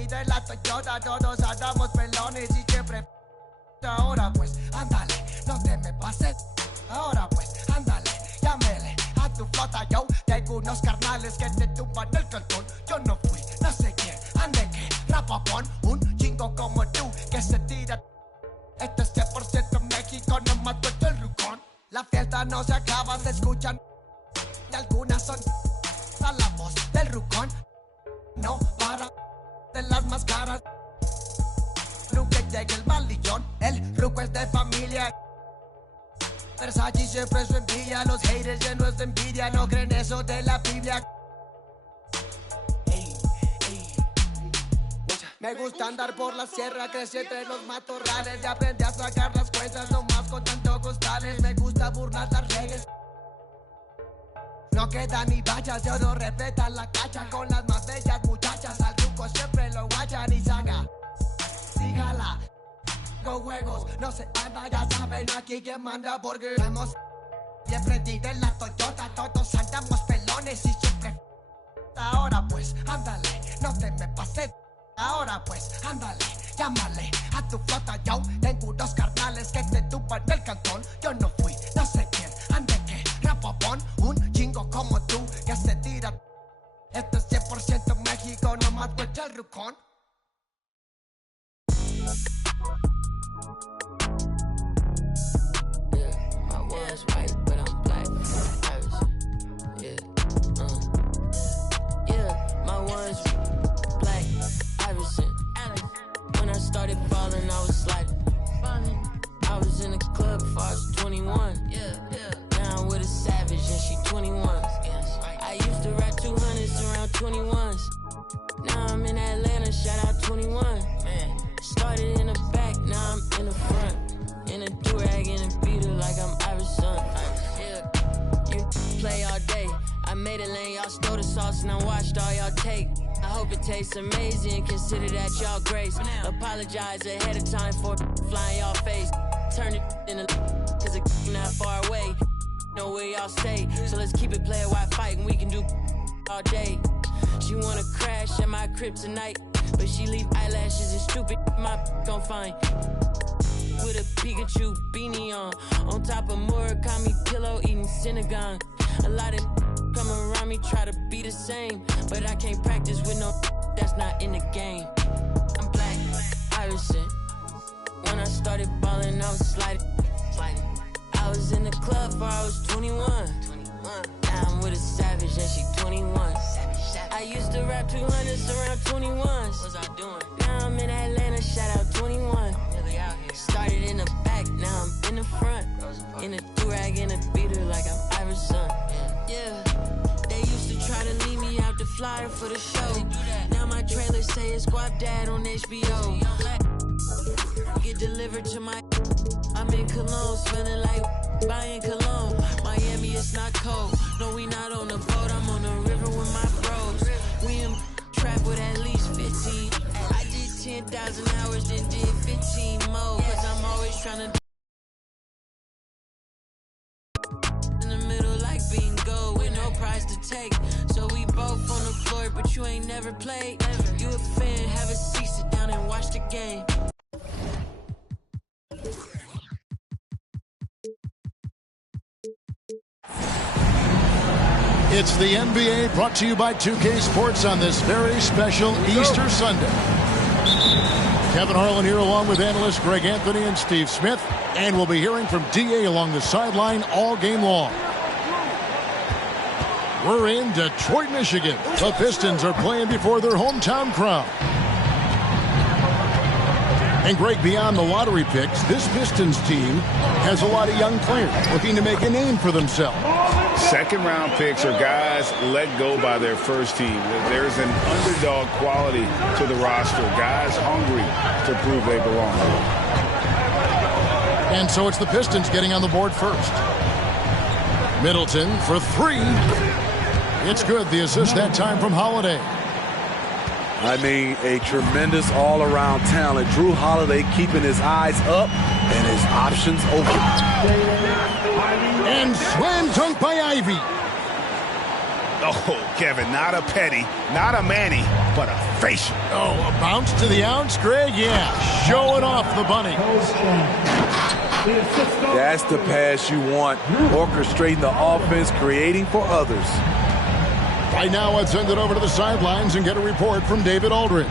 prendí de la Toyota, todos andamos pelones y siempre. Ahora pues, ándale, no te me pases. Ahora pues, ándale, llámele a tu flota. Yo tengo unos carnales que te tumban el cantón. Yo no fui, no sé quién, ande que rapapón. Un chingo como tú que se tira. Este es 100% México, no mato el rucón. La fiesta no se acaba, se escuchan. Y algunas son a la voz del rucón. No para de las máscaras. Nunca llega el malillón, el ruco es de familia. Versace siempre su envidia, los haters llenos de envidia, no creen eso de la Biblia. Me gusta andar por la sierra, crecí entre los matorrales y aprendí a sacar las cuentas nomás con tanto costales. Me gusta burlar las reglas. No queda ni vallas, de oro respetan la cacha con las más bellas muchachas. Al ruco siempre lo guachan y saca. Sígala, con juegos, no se anda, ya saben aquí quién manda porque hemos siempre de la Toyota, todos andamos pelones y siempre. Ahora pues, ándale, no te me pases. Ahora pues, ándale, llámale a tu flota. Yo tengo unos carnales que te tumban el cantón. Yo no fui, no sé quién, ande que rapapón. Un chingo como tú que se tira. Esto es 100% México, no más cuesta el rucón. Yeah, I was white, but I'm black. Yeah, yeah, my one's black. Iverson. When I started balling, I was sliding. I was in the club before I was 21. Now I'm with a savage and she 21. I used to rap 200s around 21s. Now I'm in Atlanta, shout out 21. Started in the back, now I'm in the front. In a do-rag, in a beater like I'm Iverson. You play all day. I made it lane, y'all stole the sauce and I watched all y'all take. I hope it tastes amazing, consider that y'all grace. Apologize ahead of time for flying y'all face. Turn it in a cause it's not far away. Know where y'all stay, so let's keep it player while fighting. We can do all day. She wanna crash at my crib tonight, but she leave eyelashes and stupid my gon' find. With a Pikachu beanie on top of Murakami pillow eating Synagogue. A lot of come around me try to be the same, but I can't practice with no that's not in the game. I'm black, Iverson. When I started balling, I was sliding. I was in the club before I was 21. Now I'm with a savage and she 21. I used to rap 200s around 21s. What was I doing? Now I'm in Atlanta, shout out 21. Started in the back, now I'm in the front. In a do-rag, in a beater like I'm Iverson. Yeah, they used to try to leave me out the flyer for the show. Now my trailer say it's Guap Dad on HBO. Get delivered to my. I'm in Cologne, smelling like buying cologne. Miami, it's not cold. No, we not on the boat. I'm on the river with my bros. We in trap with at least 15. I did 10,000 hours, then did 15 more. Cause I'm always trying to. Bingo with no prize to take. So we both on the floor, but you ain't never played. You a fan, have a seat, sit down and watch the game. It's the NBA brought to you by 2K Sports on this very special Easter Sunday. Kevin Harlan here along with analysts Greg Anthony and Steve Smith. And we'll be hearing from DA along the sideline all game long. We're in Detroit, Michigan. The Pistons are playing before their hometown crowd. And Greg, beyond the lottery picks, this Pistons team has a lot of young players looking to make a name for themselves. Second-round picks are guys let go by their first team. There's an underdog quality to the roster. Guys hungry to prove they belong. And so it's the Pistons getting on the board first. Middleton for three. It's good. The assist that time from Holiday. I mean, a tremendous all-around talent. Drew Holiday keeping his eyes up and his options open. And slam dunk by Ivy. Oh, Kevin, not a Petty, not a Manny, but a facial. Oh, a bounce to the outs, Greg? Yeah, showing off the bunny. That's the pass you want. Orchestrating the offense, creating for others. Right now, let's send it over to the sidelines and get a report from David Aldridge.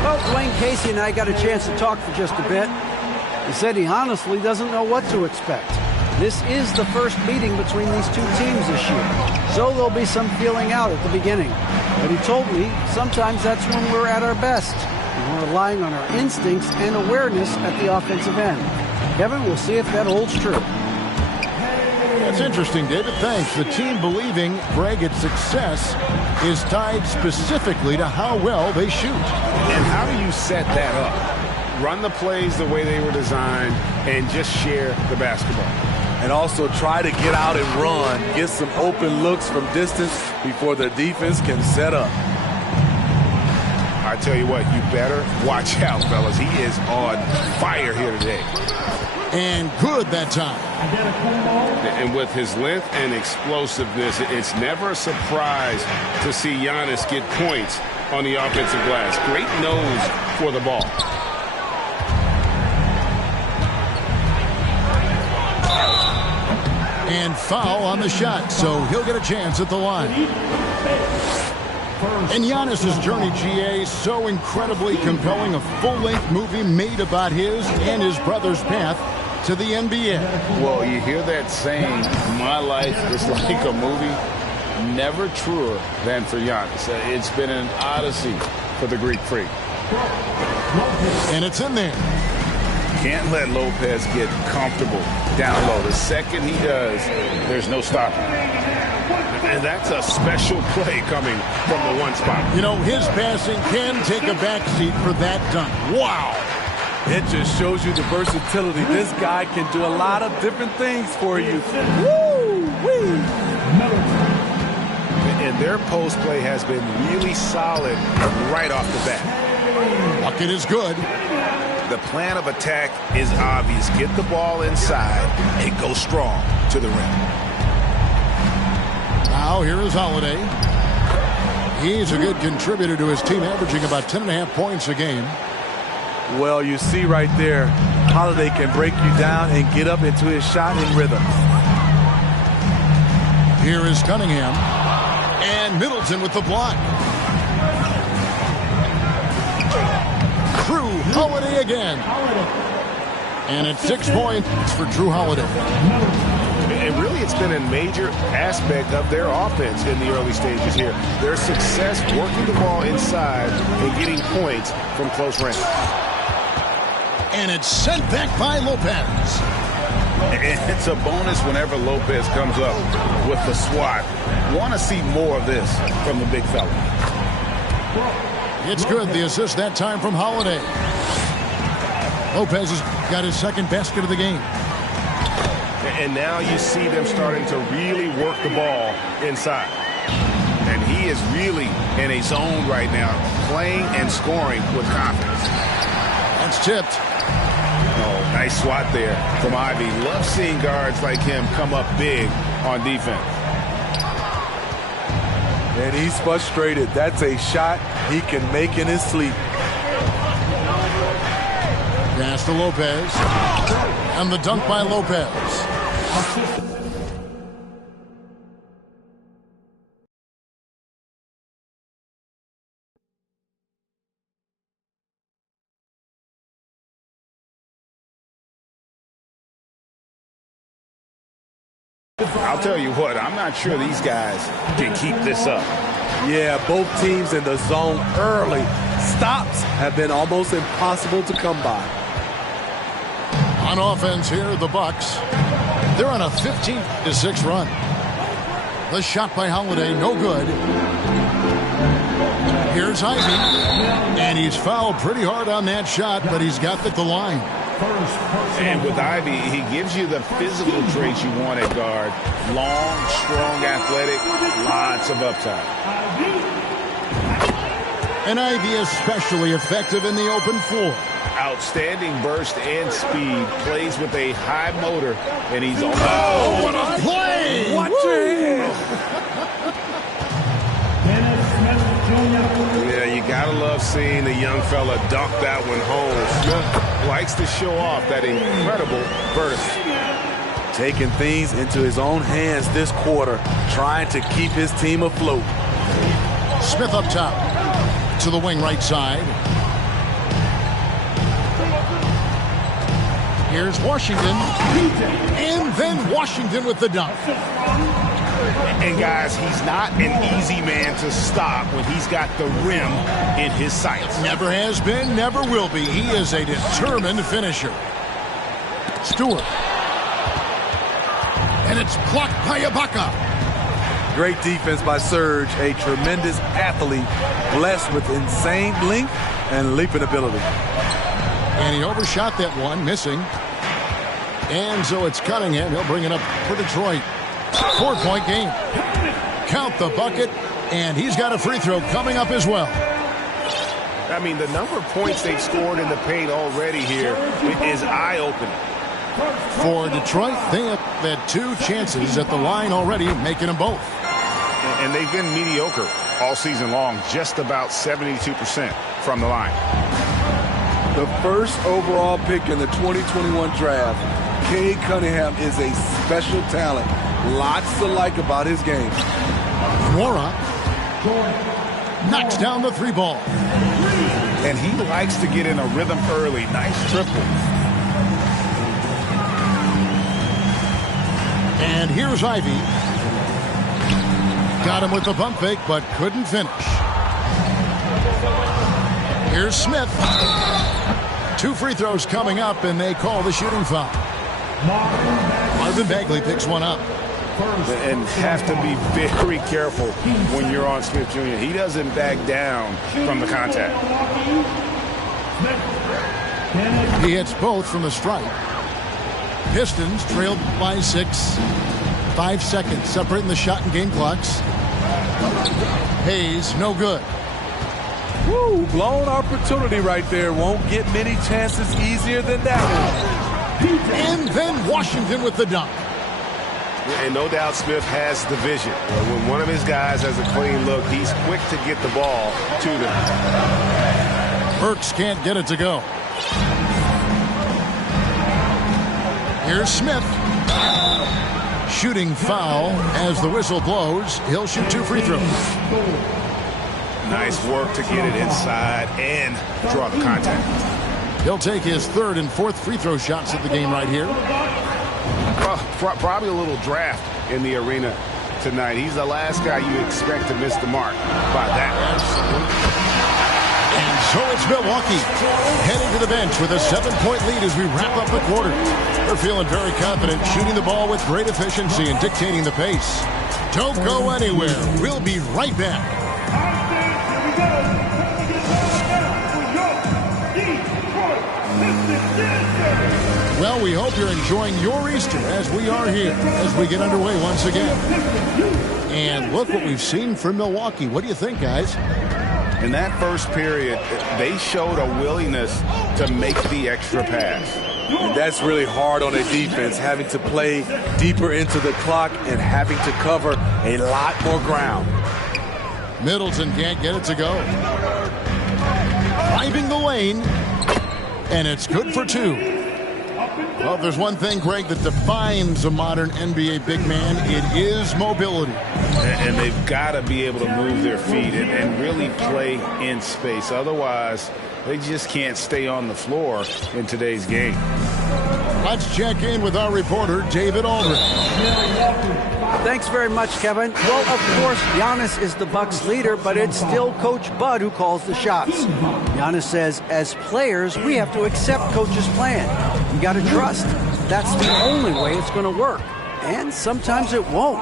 Well, Dwayne Casey and I got a chance to talk for just a bit. He said he honestly doesn't know what to expect. This is the first meeting between these two teams this year, so there'll be some feeling out at the beginning. But he told me sometimes that's when we're at our best. We're relying on our instincts and awareness at the offensive end. Kevin, we'll see if that holds true. That's interesting, David. Thanks. The team believing, Greg, its success is tied specifically to how well they shoot. And how do you set that up? Run the plays the way they were designed and just share the basketball. And also try to get out and run, get some open looks from distance before the defense can set up. I tell you what, you better watch out, fellas. He is on fire here today. And good that time. And with his length and explosiveness, it's never a surprise to see Giannis get points on the offensive glass. Great nose for the ball. And foul on the shot, so he'll get a chance at the line. And Giannis's journey, GA, so incredibly compelling. A full-length movie made about his and his brother's path to the NBA. Well, you hear that saying, my life is like a movie. Never truer than for Giannis. It's been an odyssey for the Greek freak. And it's in there. Can't let Lopez get comfortable down low. The second he does, there's no stopping. And that's a special play coming from the one spot. You know, his passing can take a backseat for that dunk. Wow. It just shows you the versatility. This guy can do a lot of different things for you. Woo-wee. And their post play has been really solid right off the bat. Bucket is good. The plan of attack is obvious. Get the ball inside and go strong to the rim. Now here is Holiday. He's a good contributor to his team, averaging about 10.5 points a game. Well, you see right there, Holiday can break you down and get up into his shot in rhythm. Here is Cunningham. And Middleton with the block. Drew Holiday again. And it's 6 points for Drew Holiday. And really, it's been a major aspect of their offense in the early stages here. Their success working the ball inside and getting points from close range. And it's sent back by Lopez. It's a bonus whenever Lopez comes up with the swat. Want to see more of this from the big fella. It's good. The assist that time from Holiday. Lopez has got his second basket of the game. And now you see them starting to really work the ball inside. And he is really in a zone right now, playing and scoring with confidence. That's tipped. Oh, nice swat there from Ivy. Love seeing guards like him come up big on defense. And he's frustrated. That's a shot he can make in his sleep. Pass to Lopez. And the dunk by Lopez. I'll tell you what, I'm not sure these guys can keep this up. Yeah, both teams in the zone early. Stops have been almost impossible to come by. On offense here, the Bucks. They're on a 15-6 run. The shot by Holiday, no good. Here's Ivy. And he's fouled pretty hard on that shot, but he's got the line. And with Ivy, he gives you the physical traits you want at guard. Long, strong, athletic, lots of upside. And Ivy especially effective in the open floor. Outstanding burst and speed. Plays with a high motor, and he's on. Oh, what a play! Watch your head. Yeah, you gotta love seeing the young fella dunk that one home. Smith likes to show off that incredible burst. Taking things into his own hands this quarter, trying to keep his team afloat. Smith up top to the wing right side. Here's Washington, and then Washington with the dunk. And guys, he's not an easy man to stop when he's got the rim in his sights. Never has been, never will be. He is a determined finisher. Stewart. And it's blocked by Ibaka. Great defense by Serge, a tremendous athlete, blessed with insane length and leaping ability. And he overshot that one, missing. And so it's Cunningham. He'll bring it up for Detroit. 4-point game. Count the bucket, and he's got a free throw coming up as well. I mean, the number of points they've scored in the paint already here is eye-opening. For Detroit, they have had 2 chances at the line already, making them both. And they've been mediocre all season long, just about 72% from the line. The first overall pick in the 2021 draft, Cade Cunningham is a special talent. Lots to like about his game. Nwora knocks down the 3 ball. And he likes to get in a rhythm early. Nice triple. And here's Ivy. Got him with the pump fake, but couldn't finish. Here's Smith. 2 free throws coming up, and they call the shooting foul. Marvin Bagley picks one up. And have to be very careful when you're on Smith Jr. He doesn't back down from the contact. He hits both from the stripe. Pistons trailed by 6. 5 seconds separating the shot and game clocks. Hayes, no good. Woo, blown opportunity right there. Won't get many chances easier than that one. And then Washington with the dunk. And no doubt Smith has the vision. When one of his guys has a clean look, he's quick to get the ball to them. Burks can't get it to go. Here's Smith. Shooting foul as the whistle blows. He'll shoot 2 free throws. Nice work to get it inside and draw contact. He'll take his 3rd and 4th free throw shots of the game right here. Probably a little draft in the arena tonight. He's the last guy you expect to miss the mark by that. And so it's Milwaukee heading to the bench with a 7-point lead as we wrap up the quarter. They're feeling very confident, shooting the ball with great efficiency and dictating the pace. Don't go anywhere. We'll be right back. Well, we hope you're enjoying your Easter as we are here as we get underway once again. And look what we've seen from Milwaukee. What do you think, guys? In that first period, they showed a willingness to make the extra pass. And that's really hard on a defense, having to play deeper into the clock and having to cover a lot more ground. Middleton can't get it to go. Driving the lane, and it's good for 2. Well, if there's one thing, Greg, that defines a modern NBA big man, it is mobility. And they've got to be able to move their feet and really play in space. Otherwise, they just can't stay on the floor in today's game. Let's check in with our reporter, David Aldridge. Thanks very much, Kevin. Well, of course, Giannis is the Bucks leader, but it's still Coach Bud who calls the shots. Giannis says, as players, we have to accept Coach's plan. We got to trust. That's the only way it's going to work. And sometimes it won't.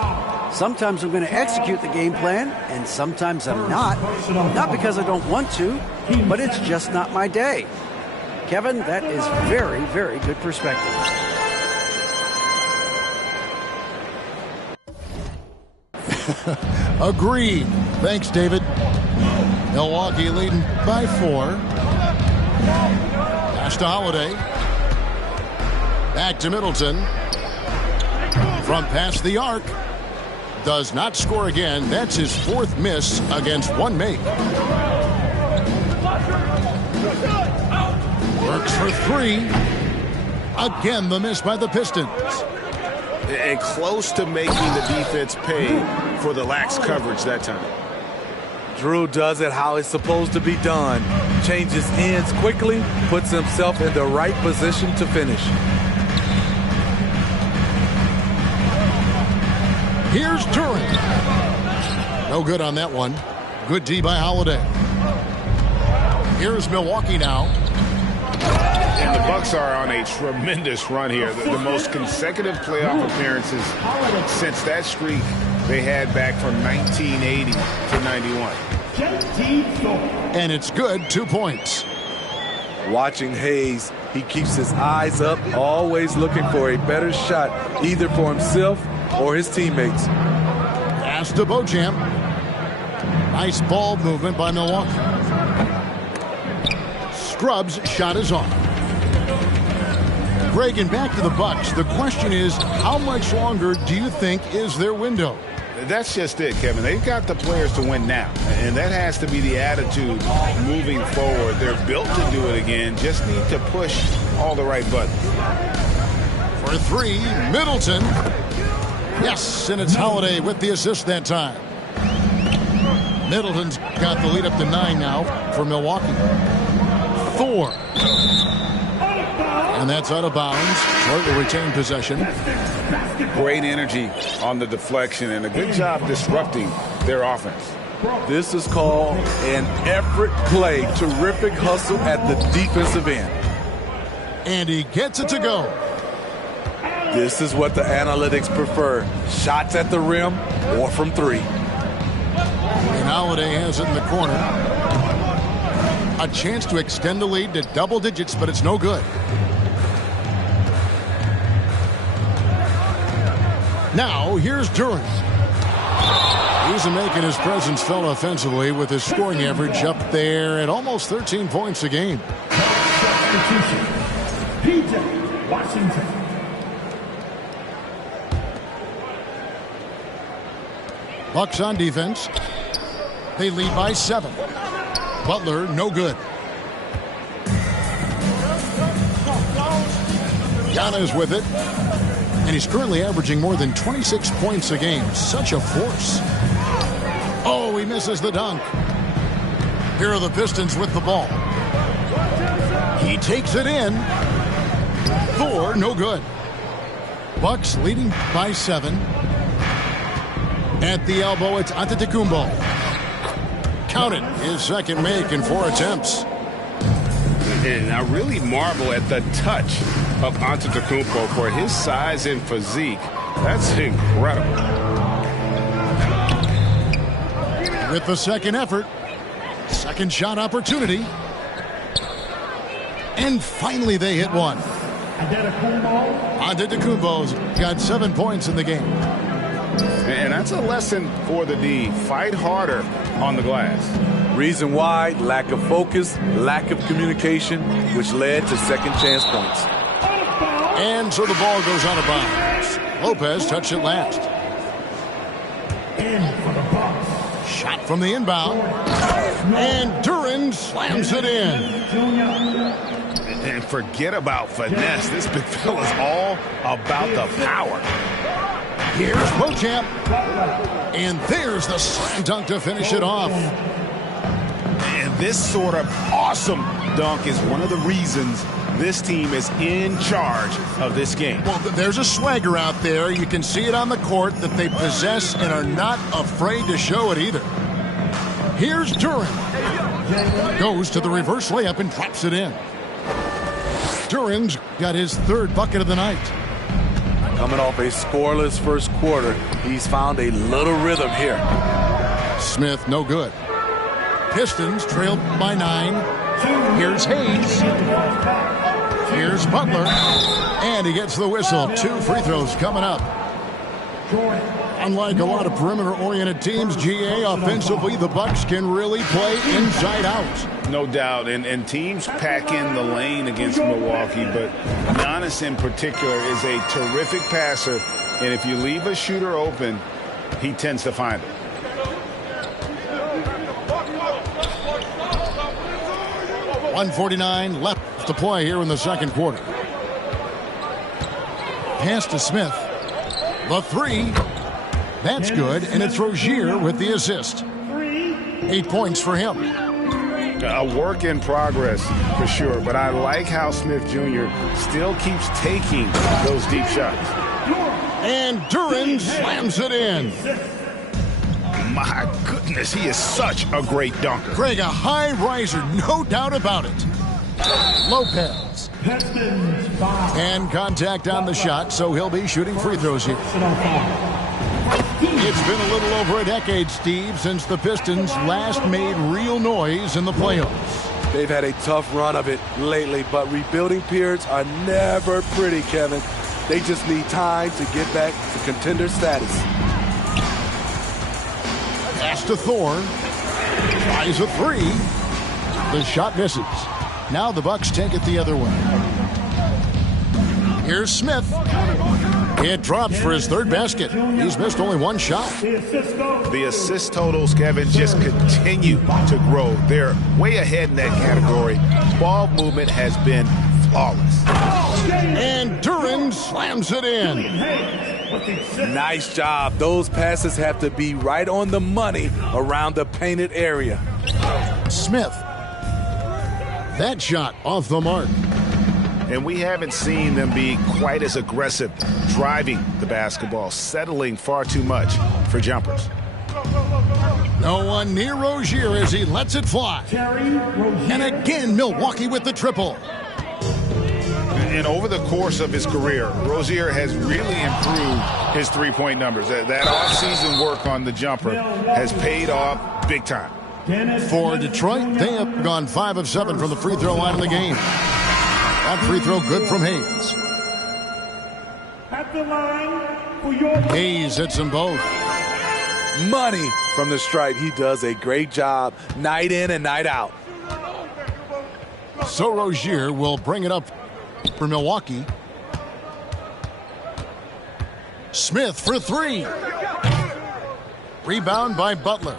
Sometimes I'm going to execute the game plan, and sometimes I'm not. Not because I don't want to, but it's just not my day. Kevin, that is very, very good perspective. Agreed. Thanks, David. Milwaukee leading by 4. Pass to Holiday. Back to Middleton. From past the arc. does not score again. That's his 4th miss against 1 make. Works for 3. Again, the miss by the Pistons. And close to making the defense pay for the lax coverage that time. Drew does it how it's supposed to be done. Changes ends quickly, puts himself in the right position to finish. Here's Duren. No good on that one. Good D by Holiday. Here's Milwaukee now. And the Bucks are on a tremendous run here. The most consecutive playoff appearances since that streak they had back from 1980 to 91. And it's good. 2 points. Watching Hayes, he keeps his eyes up, always looking for a better shot, either for himself or his teammates. Pass to Beauchamp. Nice ball movement by Milwaukee. Scrubs' shot is off. Greg, and back to the Bucks. The question is, how much longer do you think is their window? That's just it, Kevin. They've got the players to win now, and that has to be the attitude moving forward. They're built to do it again. Just need to push all the right buttons. For 3, Middleton. Yes, and it's Holiday with the assist that time. Middleton's got the lead up to 9 now for Milwaukee. Thor. And that's out of bounds. Detroit will retain possession. Great energy on the deflection and a good job disrupting their offense. This is called an effort play. Terrific hustle at the defensive end. And he gets it to go. This is what the analytics prefer. Shots at the rim or from 3. And Holiday has it in the corner. A chance to extend the lead to double digits, but it's no good. Now, here's Duren. He's making his presence felt offensively with his scoring average up there at almost 13 points a game. P.J. Washington. Bucks on defense. They lead by 7. Butler, no good. Giannis with it. And he's currently averaging more than 26 points a game. Such a force. Oh, he misses the dunk. Here are the Pistons with the ball. He takes it in. Thor, no good. Bucks leading by 7. At the elbow, it's Antetokounmpo. Count it. His second make in 4 attempts. And I really marvel at the touch of Antetokounmpo for his size and physique. That's incredible. With the second effort, second shot opportunity. And finally they hit one. Antetokounmpo's got 7 points in the game. And that's a lesson for the D. Fight harder on the glass. Reason why, lack of focus, lack of communication, which led to second chance points. And so the ball goes out of bounds. Lopez touched it last. Shot from the inbound. And Duren slams it in. And forget about finesse. This big fella's all about the power. Here's Beauchamp. And there's the slam dunk to finish it off. And this sort of awesome dunk is one of the reasons this team is in charge of this game. Well, there's a swagger out there. You can see it on the court that they possess and are not afraid to show it either. Here's Duren. Goes to the reverse layup and drops it in. Duren's got his 3rd bucket of the night. Coming off a scoreless first quarter, he's found a little rhythm here. Smith, no good. Pistons trailed by 9. Here's Hayes. Here's Butler. And he gets the whistle. 2 free throws coming up. Unlike a lot of perimeter-oriented teams, GA, offensively, the Bucks can really play inside out. No doubt, and teams pack in the lane against Milwaukee, but Giannis in particular is a terrific passer, and if you leave a shooter open, he tends to find it. .149 left to play here in the second quarter. Pass to Smith. The three. That's good, and it's Rozier with the assist. 8 points for him. A work in progress for sure, but I like how Smith Jr. still keeps taking those deep shots. And Duren slams it in. My goodness, he is such a great dunker. Greg, a high riser, no doubt about it. Lopez. And contact on the shot, so he'll be shooting free throws here. It's been a little over a decade, Steve, since the Pistons last made real noise in the playoffs. They've had a tough run of it lately, but rebuilding periods are never pretty, Kevin. They just need time to get back to contender status. Pass to Thor. Tries a three. The shot misses. Now the Bucks take it the other way. Here's Smith. It drops for his third basket. He's missed only one shot. The assist totals, Kevin, just continue to grow. They're way ahead in that category. Ball movement has been flawless. And Duren slams it in. Nice job. Those passes have to be right on the money around the painted area. Smith. That shot off the mark. And we haven't seen them be quite as aggressive driving the basketball, settling far too much for jumpers. No one near Rozier as he lets it fly. And again, Milwaukee with the triple. And over the course of his career, Rozier has really improved his three-point numbers. That offseason work on the jumper has paid off big time. For Detroit, they have gone 5 of 7 from the free throw line in the game. That free throw good from Hayes. At the line for your Hayes hits them both. Money from the stripe. He does a great job night in and night out. So Rozier will bring it up for Milwaukee. Smith for three. Rebound by Butler.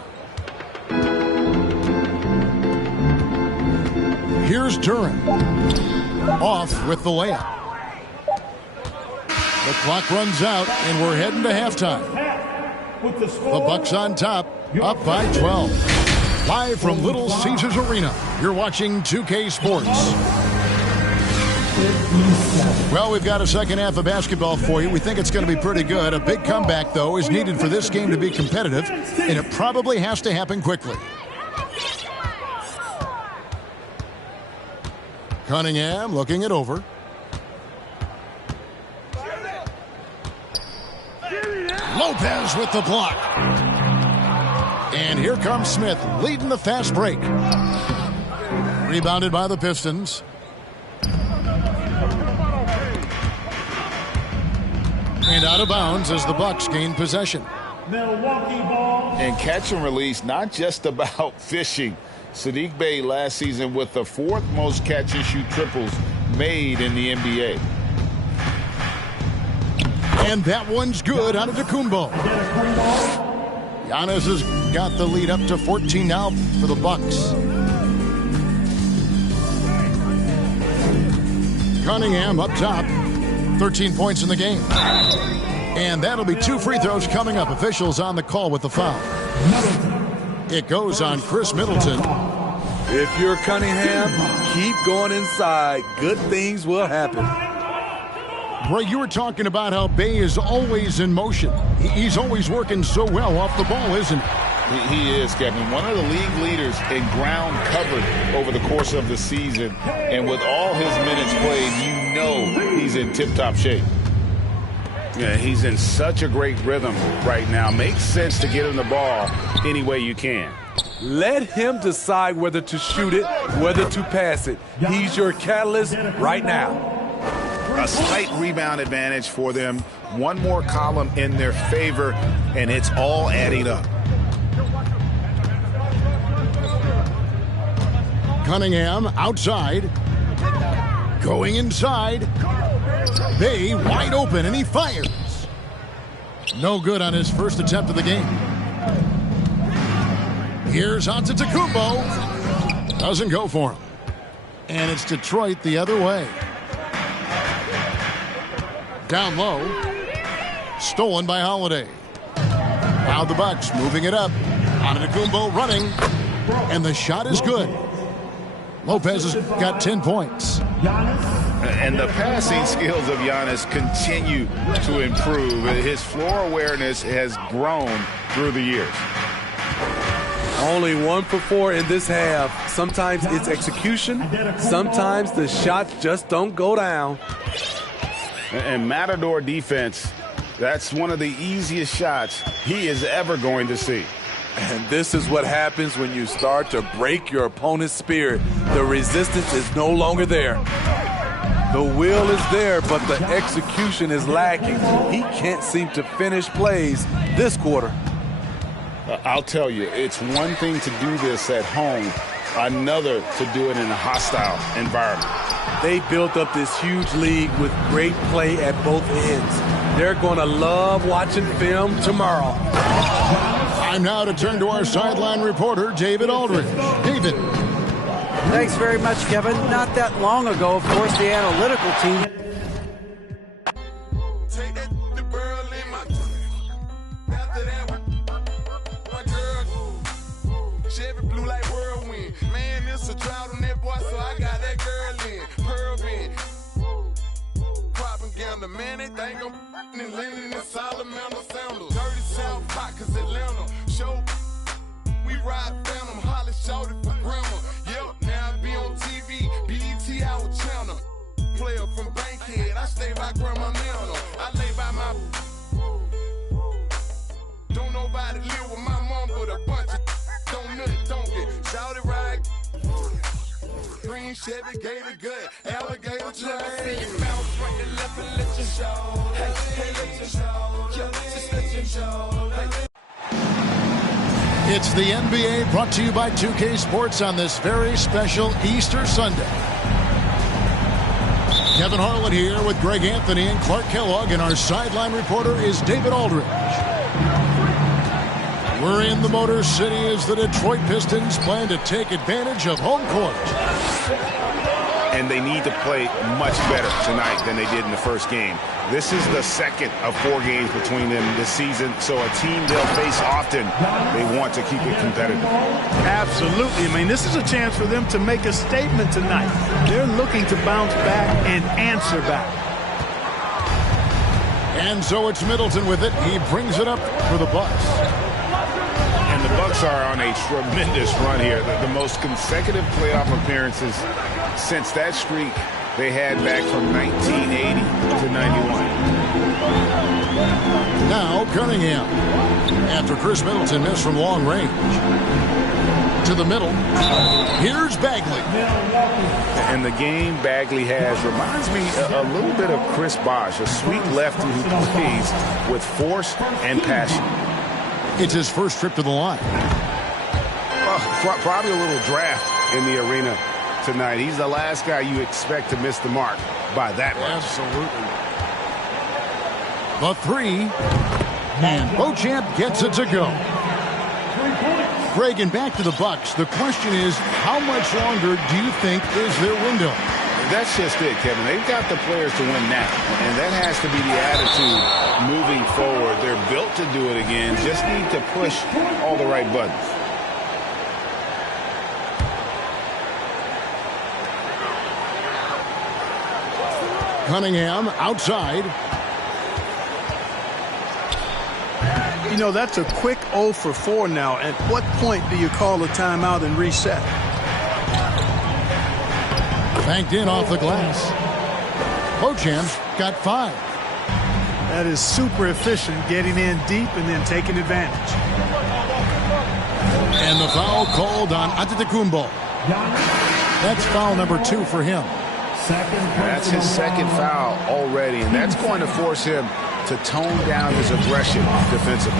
Here's Duren. Off with the layup. The clock runs out, and we're heading to halftime. The Bucks on top, up by 12. Live from Little Caesars Arena, you're watching 2K Sports. Well, we've got a second half of basketball for you. We think it's going to be pretty good. A big comeback, though, is needed for this game to be competitive, and it probably has to happen quickly. Cunningham looking it over. Lopez with the block. And here comes Smith leading the fast break. Rebounded by the Pistons. And out of bounds as the Bucks gain possession. Milwaukee ball. And catch and release, not just about fishing. Saddiq Bey last season with the 4th most catch and shoot triples made in the NBA. And that one's good out of Antetokounmpo. Giannis has got the lead up to 14 now for the Bucks. Cunningham up top. 13 points in the game. And that'll be 2 free throws coming up. Officials on the call with the foul. It goes on Chris Middleton. If you're Cunningham, keep going inside. Good things will happen. Greg, you were talking about how Bey is always in motion. He's always working so well off the ball, isn't he? He is, Kevin. One of the league leaders in ground covered over the course of the season. And with all his minutes played, you know he's in tip-top shape. Yeah, he's in such a great rhythm right now. Makes sense to get him the ball any way you can. Let him decide whether to shoot it, whether to pass it. He's your catalyst right now. A slight rebound advantage for them. One more column in their favor, and it's all adding up. Cunningham outside. Going inside. Bey wide open, and he fires. No good on his first attempt of the game. Here's Antetokounmpo. Doesn't go for him. And it's Detroit the other way. Down low. Stolen by Holiday. Now the Bucks moving it up. Antetokounmpo running. And the shot is good. Lopez has got 10 points. And the passing skills of Giannis continue to improve. His floor awareness has grown through the years. Only 1 for 4 in this half. Sometimes it's execution. Sometimes the shots just don't go down. And Matador defense, that's one of the easiest shots he is ever going to see. And this is what happens when you start to break your opponent's spirit. The resistance is no longer there. The will is there, but the execution is lacking. He can't seem to finish plays this quarter. I'll tell you, it's one thing to do this at home, another to do it in a hostile environment. They built up this huge lead with great play at both ends. They're going to love watching film tomorrow. Time now to turn to our sideline reporter, David Aldridge. David. Thanks very much, Kevin. Not that long ago, of course, the analytical team. Chevy blue like whirlwind. Man, it's a drought on that boy, so I got that girl in. Pearl in. Propaganda, man, they think I'm in Lennon and Solomon sandals. Dirty South Park, cause Atlanta. Show, we ride Phantom, Holly shouted for grandma. Yep, now I be on TV, BET our channel. Player from Bankhead, I stay by Grandma Nana. I lay by my. Don't nobody live with my mom, but a bunch of. Don't get shouted right. Green Chevy, Gator gut, alligator train. Bounce right to left and let you show. Hey, let you show. Just let you show. It's the NBA brought to you by 2K Sports on this very special Easter Sunday. Kevin Harlan here with Greg Anthony and Clark Kellogg, and our sideline reporter is David Aldridge. We're in the Motor City as the Detroit Pistons plan to take advantage of home court. And they need to play much better tonight than they did in the first game. This is the second of 4 games between them this season, so a team they'll face often, they want to keep it competitive. Absolutely. I mean, this is a chance for them to make a statement tonight. They're looking to bounce back and answer back. And so it's Middleton with it. He brings it up for the Bucks. And the Bucks are on a tremendous run here. The most consecutive playoff appearances since that streak they had back from 1980 to 91. Now Cunningham. After Chris Middleton missed from long range. To the middle. Here's Bagley. And the game Bagley has reminds me a little bit of Chris Bosh, a sweet lefty who plays with force and passion. It's his first trip to the line. Probably a little draft in the arena tonight. He's the last guy you expect to miss the mark by that much. Absolutely. The 3. And Beauchamp gets it to go. Greg, and back to the Bucks. The question is, how much longer do you think is their window? That's just it, Kevin. They've got the players to win now, and that has to be the attitude moving forward. They're built to do it again. Just need to push all the right buttons. Cunningham outside. You know, that's a quick 0 for 4 now. At what point do you call a timeout and reset? Banked in off the glass. Beauchamp got 5. That is super efficient, getting in deep and then taking advantage. And the foul called on Antetokounmpo. That's foul number 2 for him. That's his second foul already, and that's going to force him to tone down his aggression defensively.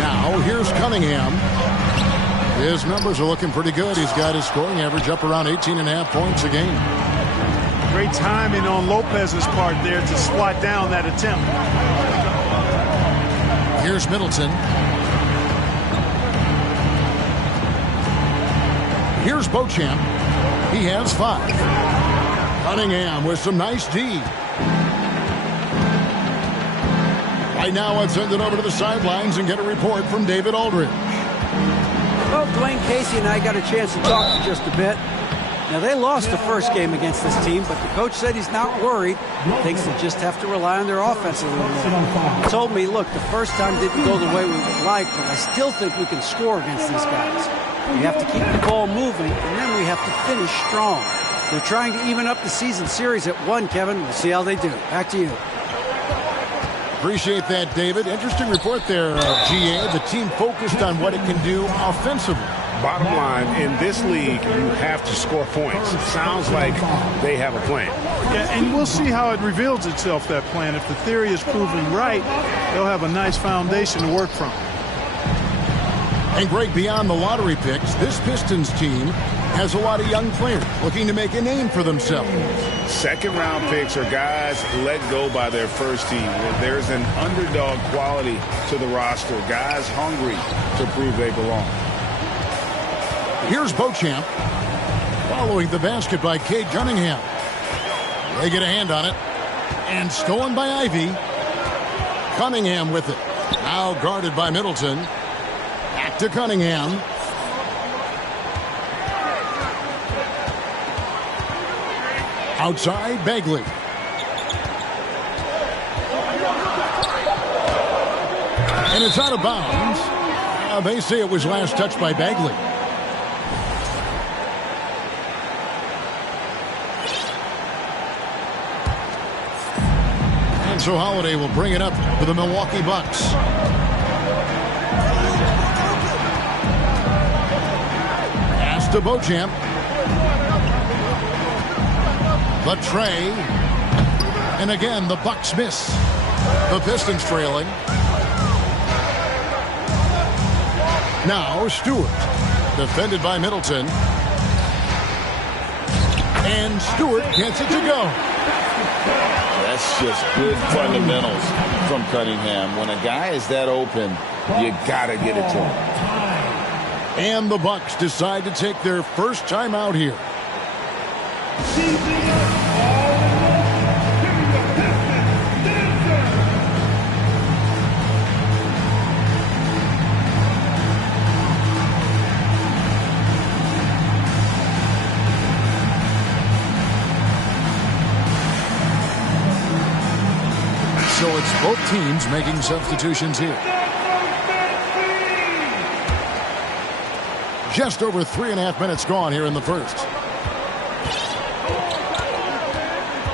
Now here's Cunningham. His numbers are looking pretty good. He's got his scoring average up around 18.5 points a game. Great timing on Lopez's part there to swat down that attempt. Here's Middleton. Here's Beauchamp. He has 5. Cunningham with some nice D. Right now, let's send it over to the sidelines and get a report from David Aldridge. Well, Dwayne Casey and I got a chance to talk for just a bit. Now, they lost the first game against this team, but the coach said he's not worried. He thinks they just have to rely on their offense a little more. He told me, look, the first time didn't go the way we would like, but I still think we can score against these guys. We have to keep the ball moving, and then we have to finish strong. They're trying to even up the season series at 1, Kevin. We'll see how they do. Back to you. Appreciate that, David. Interesting report there, GA. The team focused on what it can do offensively. Bottom line, in this league, you have to score points. Sounds like they have a plan. Yeah, and we'll see how it reveals itself, that plan. If the theory is proven right, they'll have a nice foundation to work from. And Greg, beyond the lottery picks, this Pistons team has a lot of young players looking to make a name for themselves. Second-round picks are guys let go by their first team. There's an underdog quality to the roster. Guys hungry to prove they belong. Here's Beauchamp. Following the basket by Cade Cunningham. They get a hand on it. And stolen by Ivy. Cunningham with it. Now guarded by Middleton. Back to Cunningham. Outside, Bagley. And it's out of bounds. They say it was last touched by Bagley. And so Holiday will bring it up for the Milwaukee Bucks. Pass to Beauchamp. The tray. And again, the Bucks miss. The Pistons trailing. Now Stewart. Defended by Middleton. And Stewart gets it to go. That's just good fundamentals from Cunningham. When a guy is that open, you got to get it to him. And the Bucks decide to take their first time out here. So it's both teams making substitutions here. Just over 3.5 minutes gone here in the first.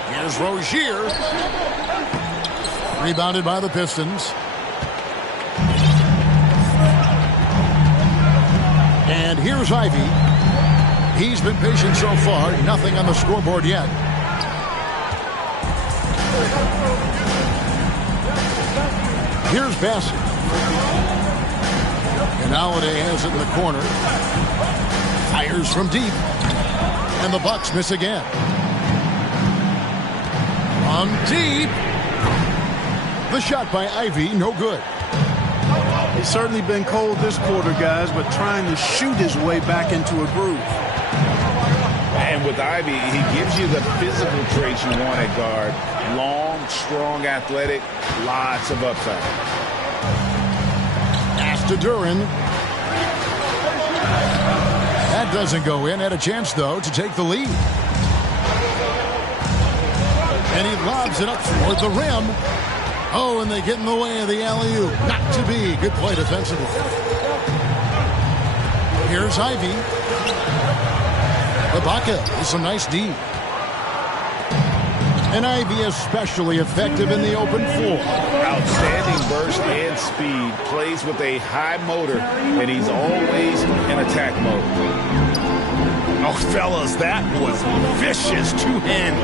Here's Rozier. Rebounded by the Pistons. And here's Ivy. He's been patient so far. Nothing on the scoreboard yet. Here's Bassett. And Holiday has it in the corner. Fires from deep. And the Bucks miss again. From deep. The shot by Ivy, no good. He's certainly been cold this quarter, guys, but trying to shoot his way back into a groove. And with Ivy, he gives you the physical traits you want at guard. Long, strong, athletic, lots of upside. Pass to Duren. That doesn't go in. Had a chance, though, to take the lead. And he lobs it up toward the rim. Oh, and they get in the way of the alley-oop. Not to be. Good play defensively. Here's Ivy. Ibaka with some nice D. And Ivy especially effective in the open floor. Outstanding burst and speed. Plays with a high motor, and he's always in attack mode. Oh, fellas, that was vicious two-hand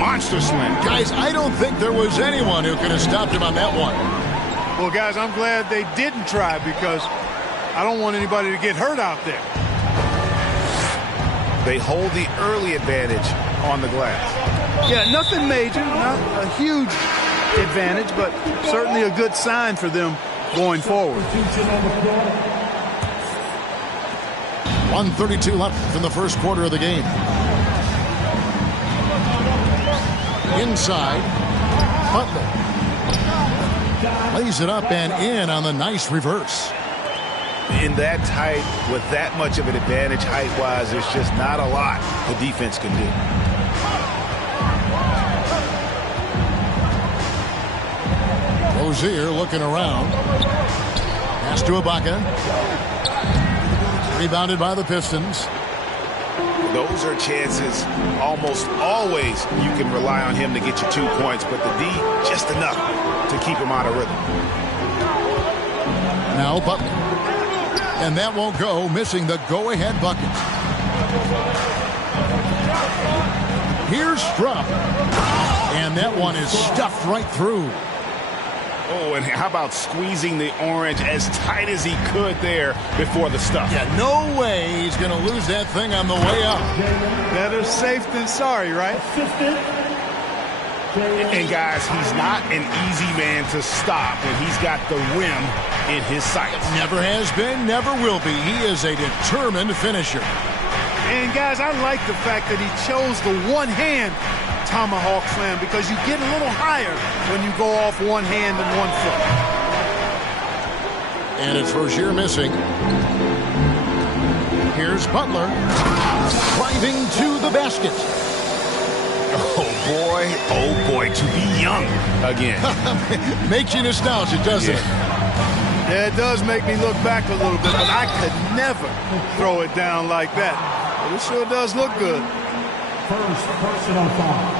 monster slam. Guys, I don't think there was anyone who could have stopped him on that one. Well, guys, I'm glad they didn't try because I don't want anybody to get hurt out there. They hold the early advantage on the glass. Yeah, nothing major, not a huge advantage, but certainly a good sign for them going forward. 1:32 left in the first quarter of the game. Inside, Butler lays it up and in on the nice reverse. In that tight, with that much of an advantage height-wise, there's just not a lot the defense can do. Rozier looking around. Pass to Ibaka. Rebounded by the Pistons. Those are chances almost always you can rely on him to get you 2 points, but the D just enough to keep him out of rhythm. Now Butler. And that won't go, missing the go-ahead bucket. Here's Strupp. And that one is stuffed right through. Oh, and how about squeezing the orange as tight as he could there before the stuff? Yeah, no way he's going to lose that thing on the way up. Better safe than sorry, right? And guys, he's not an easy man to stop when he's got the rim in his sights. Never has been, never will be. He is a determined finisher. And guys, I like the fact that he chose the one-hand tomahawk slam because you get a little higher when you go off one hand and 1 foot. And it's Rozier missing. Here's Butler driving to the basket. Oh boy, to be young again. Makes you nostalgic, doesn't it? Yeah, it does make me look back a little bit, but I could never throw it down like that. But it sure does look good. First personal foul.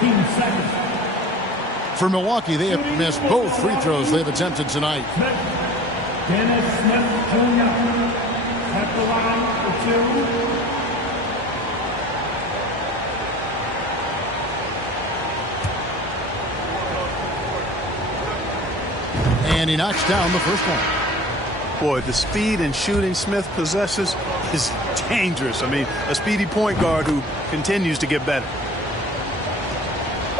Team second. For Milwaukee, they have missed both free throws they've attempted tonight. Dennis Smith Jr. at the line for 2. And he knocks down the first one. Boy, the speed and shooting Smith possesses is dangerous. I mean, a speedy point guard who continues to get better.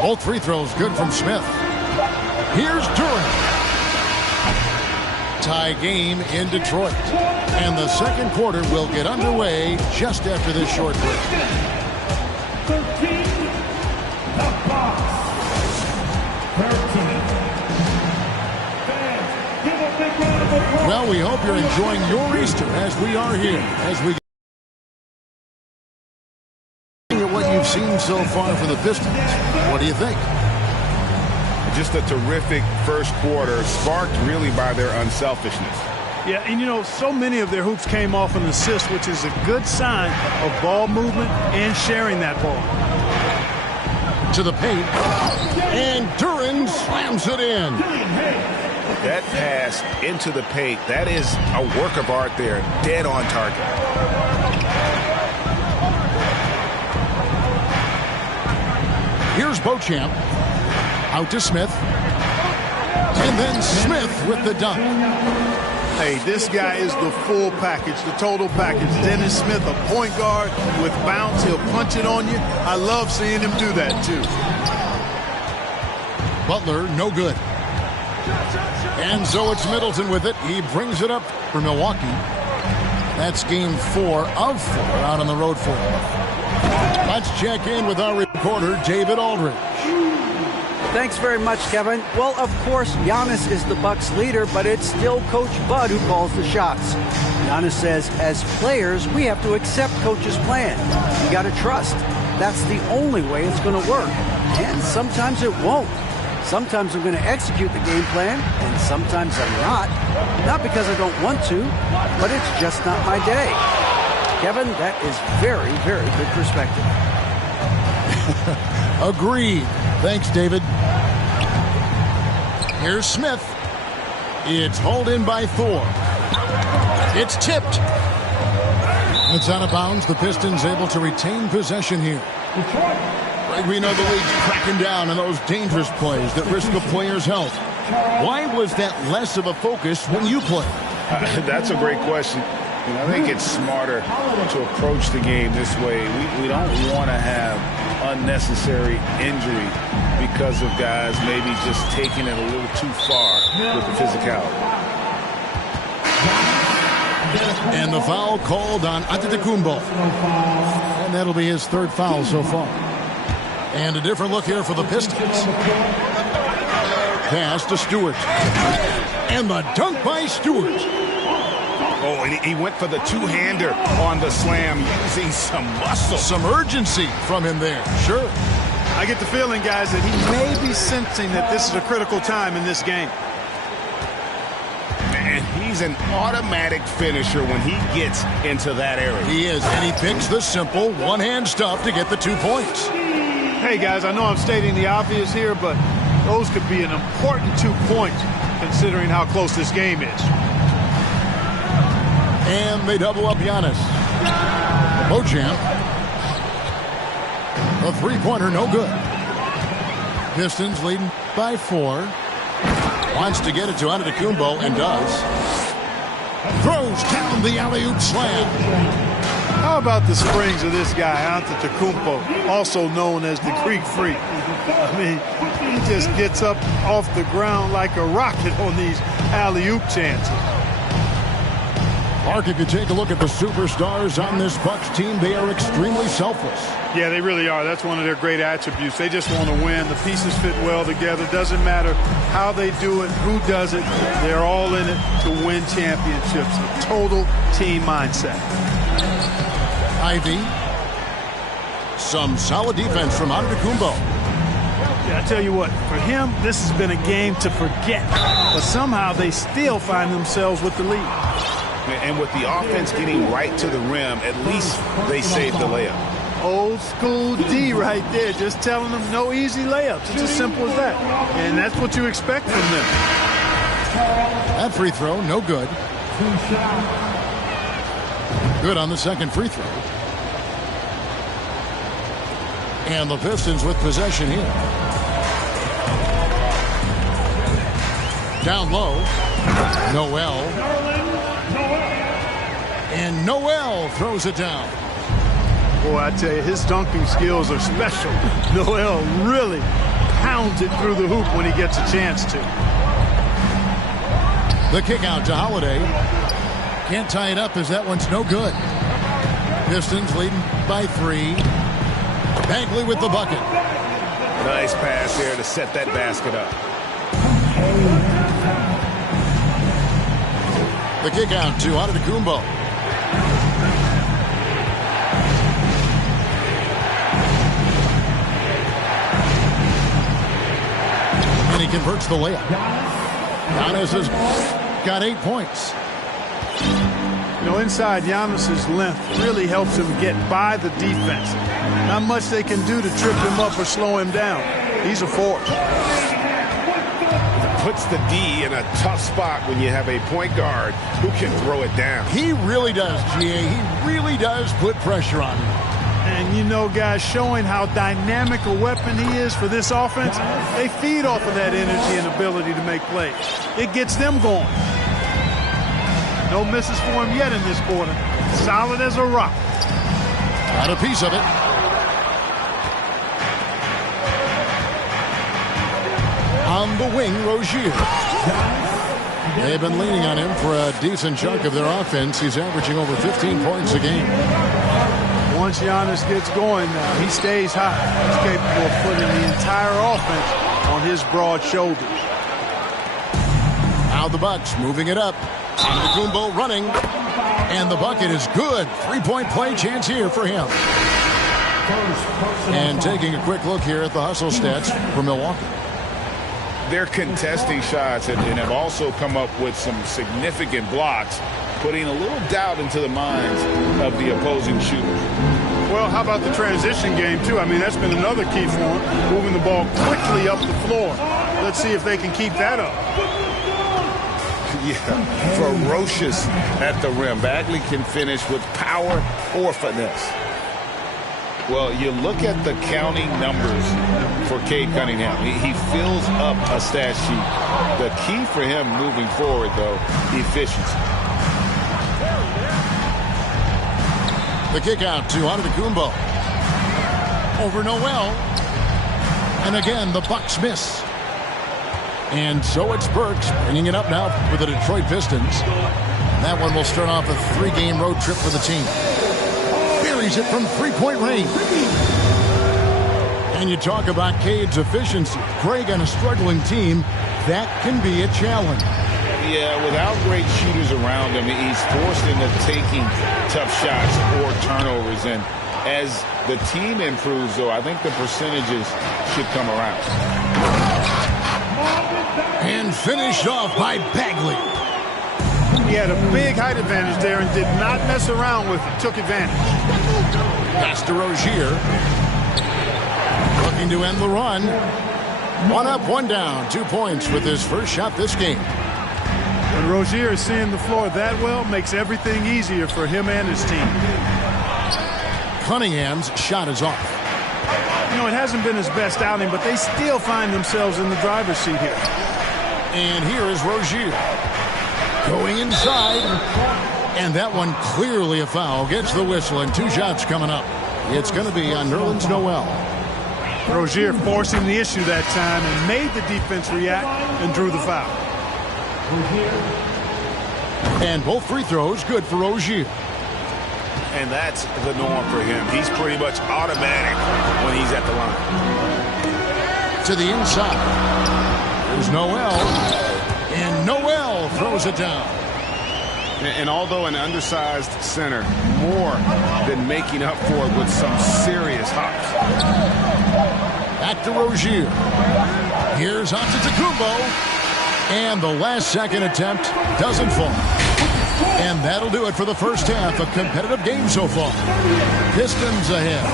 Both free throws good from Smith. Here's Durant. Tie game in Detroit. And the second quarter will get underway just after this short break. 13. The Bucks. 13. Well, we hope you're enjoying your Easter as we are here. As we at what you've seen so far for the Pistons, what do you think? Just a terrific first quarter, sparked really by their unselfishness. Yeah, and you know, so many of their hoops came off an assist, which is a good sign of ball movement and sharing that ball. To the paint, and Duran slams it in. That pass into the paint, that is a work of art there, dead on target. Here's Beauchamp, out to Smith, and then Smith with the dunk. Hey, this guy is the full package, the total package. Dennis Smith, a point guard with bounce, he'll punch it on you. I love seeing him do that too. Butler, no good. And so it's Middleton with it. He brings it up for Milwaukee. That's game 4 of 4 out on the road for him. Let's check in with our reporter, David Aldridge. Thanks very much, Kevin. Well, of course, Giannis is the Bucks leader, but it's still Coach Bud who calls the shots. Giannis says, as players, we have to accept Coach's plan. You got to trust. That's the only way it's going to work. And sometimes it won't. Sometimes I'm going to execute the game plan, and sometimes I'm not. Not because I don't want to, but it's just not my day. Kevin, that is very, very good perspective. Agreed. Thanks, David. Here's Smith. It's hauled in by Thor. It's tipped. It's out of bounds. The Pistons able to retain possession here. We know the league's cracking down on those dangerous plays that risk a player's health. Why was that less of a focus when you play? That's a great question. And I think it's smarter to approach the game this way. We don't want to have unnecessary injury because of guys maybe just taking it a little too far with the physicality. And the foul called on Antetokounmpo. And that'll be his third foul so far. And a different look here for the Pistons. Pass to Stewart. And the dunk by Stewart. Oh, and he went for the two-hander on the slam, using some muscle. Some urgency from him there, sure. I get the feeling, guys, that he may be sensing that this is a critical time in this game. And he's an automatic finisher when he gets into that area. He is, and he picks the simple one-hand stuff to get the 2 points. Hey, guys, I know I'm stating the obvious here, but those could be an important 2 points considering how close this game is. And they double up Giannis. Beauchamp. A three-pointer, no good. Pistons leading by 4. Wants to get it to Antetokounmpo and does. Throws down the alley-oop slam. How about the springs of this guy, Antetokounmpo, also known as the Greek Freak? I mean, he just gets up off the ground like a rocket on these alley-oop chances. Mark, if you take a look at the superstars on this Bucks team, they are extremely selfless. Yeah, they really are. That's one of their great attributes. They just want to win. The pieces fit well together. Doesn't matter how they do it, who does it. They're all in it to win championships. A total team mindset. Ivy. Some solid defense from Antetokounmpo. Yeah, I tell you what, for him, this has been a game to forget. But somehow they still find themselves with the lead. And with the offense getting right to the rim, at least they saved the layup. Old school D right there, just telling them no easy layups. It's as simple as that. And that's what you expect from them. That free throw, no good. Good on the second free throw. And the Pistons with possession here. Down low. Noel. And Noel throws it down. Boy, I tell you, his dunking skills are special. Noel really pounds it through the hoop when he gets a chance to. The kick out to Holiday. Can't tie it up as that one's no good. Pistons leading by 3. Bagley with the bucket. Nice pass there to set that basket up. The kick out to Antetokounmpo. And he converts the layup. Giannis has got 8 points. You know, inside, Giannis's length really helps him get by the defense. Not much they can do to trip him up or slow him down. He's a force. Puts the D in a tough spot when you have a point guard who can throw it down. He really does, GA. He really does put pressure on him. And, you know, guys, showing how dynamic a weapon he is for this offense, they feed off of that energy and ability to make plays. It gets them going. No misses for him yet in this quarter. Solid as a rock. Got a piece of it. On the wing, Rozier. They've been leaning on him for a decent chunk of their offense. He's averaging over 15 points a game. Once Giannis gets going now, he stays high. He's capable of putting the entire offense on his broad shoulders. Now the Bucks moving it up. Antetokounmpo running. And the bucket is good. 3-point play chance here for him. And taking a quick look here at the hustle stats for Milwaukee. They're contesting shots and have also come up with some significant blocks, putting a little doubt into the minds of the opposing shooters. Well, how about the transition game, too? I mean, that's been another key for them, moving the ball quickly up the floor. Let's see if they can keep that up. Yeah, ferocious at the rim. Bagley can finish with power or finesse. Well, you look at the counting numbers for Cade Cunningham. He fills up a stat sheet. The key for him moving forward, though, efficiency. The kick out to Antetokounmpo. Over Noel. And again, the Bucks miss. And so it's Burks bringing it up now for the Detroit Pistons. That one will start off a 3-game road trip for the team. Buries it from 3-point range. And you talk about Cade's efficiency. Greg, on a struggling team, that can be a challenge. Yeah, without great shooters around him, he's forced into taking tough shots or turnovers. And as the team improves, though, I think the percentages should come around. And finished off by Bagley. He had a big height advantage there and did not mess around with it. Took advantage. Pass to Rozier. Looking to end the run. 1 up, 1 down. 2 points with his first shot this game. When Rozier is seeing the floor that well, makes everything easier for him and his team. Cunningham's shot is off. You know, it hasn't been his best outing, but they still find themselves in the driver's seat here. And here is Rozier. Going inside. And that one clearly a foul. Gets the whistle, and 2 shots coming up. It's going to be on Nerlens Noel. Rozier forcing the issue that time and made the defense react and drew the foul. And both free throws good for Rozier. And that's the norm for him. He's pretty much automatic when he's at the line. To the inside. There's Noel. And Noel throws it down. And although an undersized center, more than making up for it with some serious hops. Back to Rozier. Here's Antetokounmpo. And the last-second attempt doesn't fall. And that'll do it for the first half. A competitive game so far. Pistons ahead.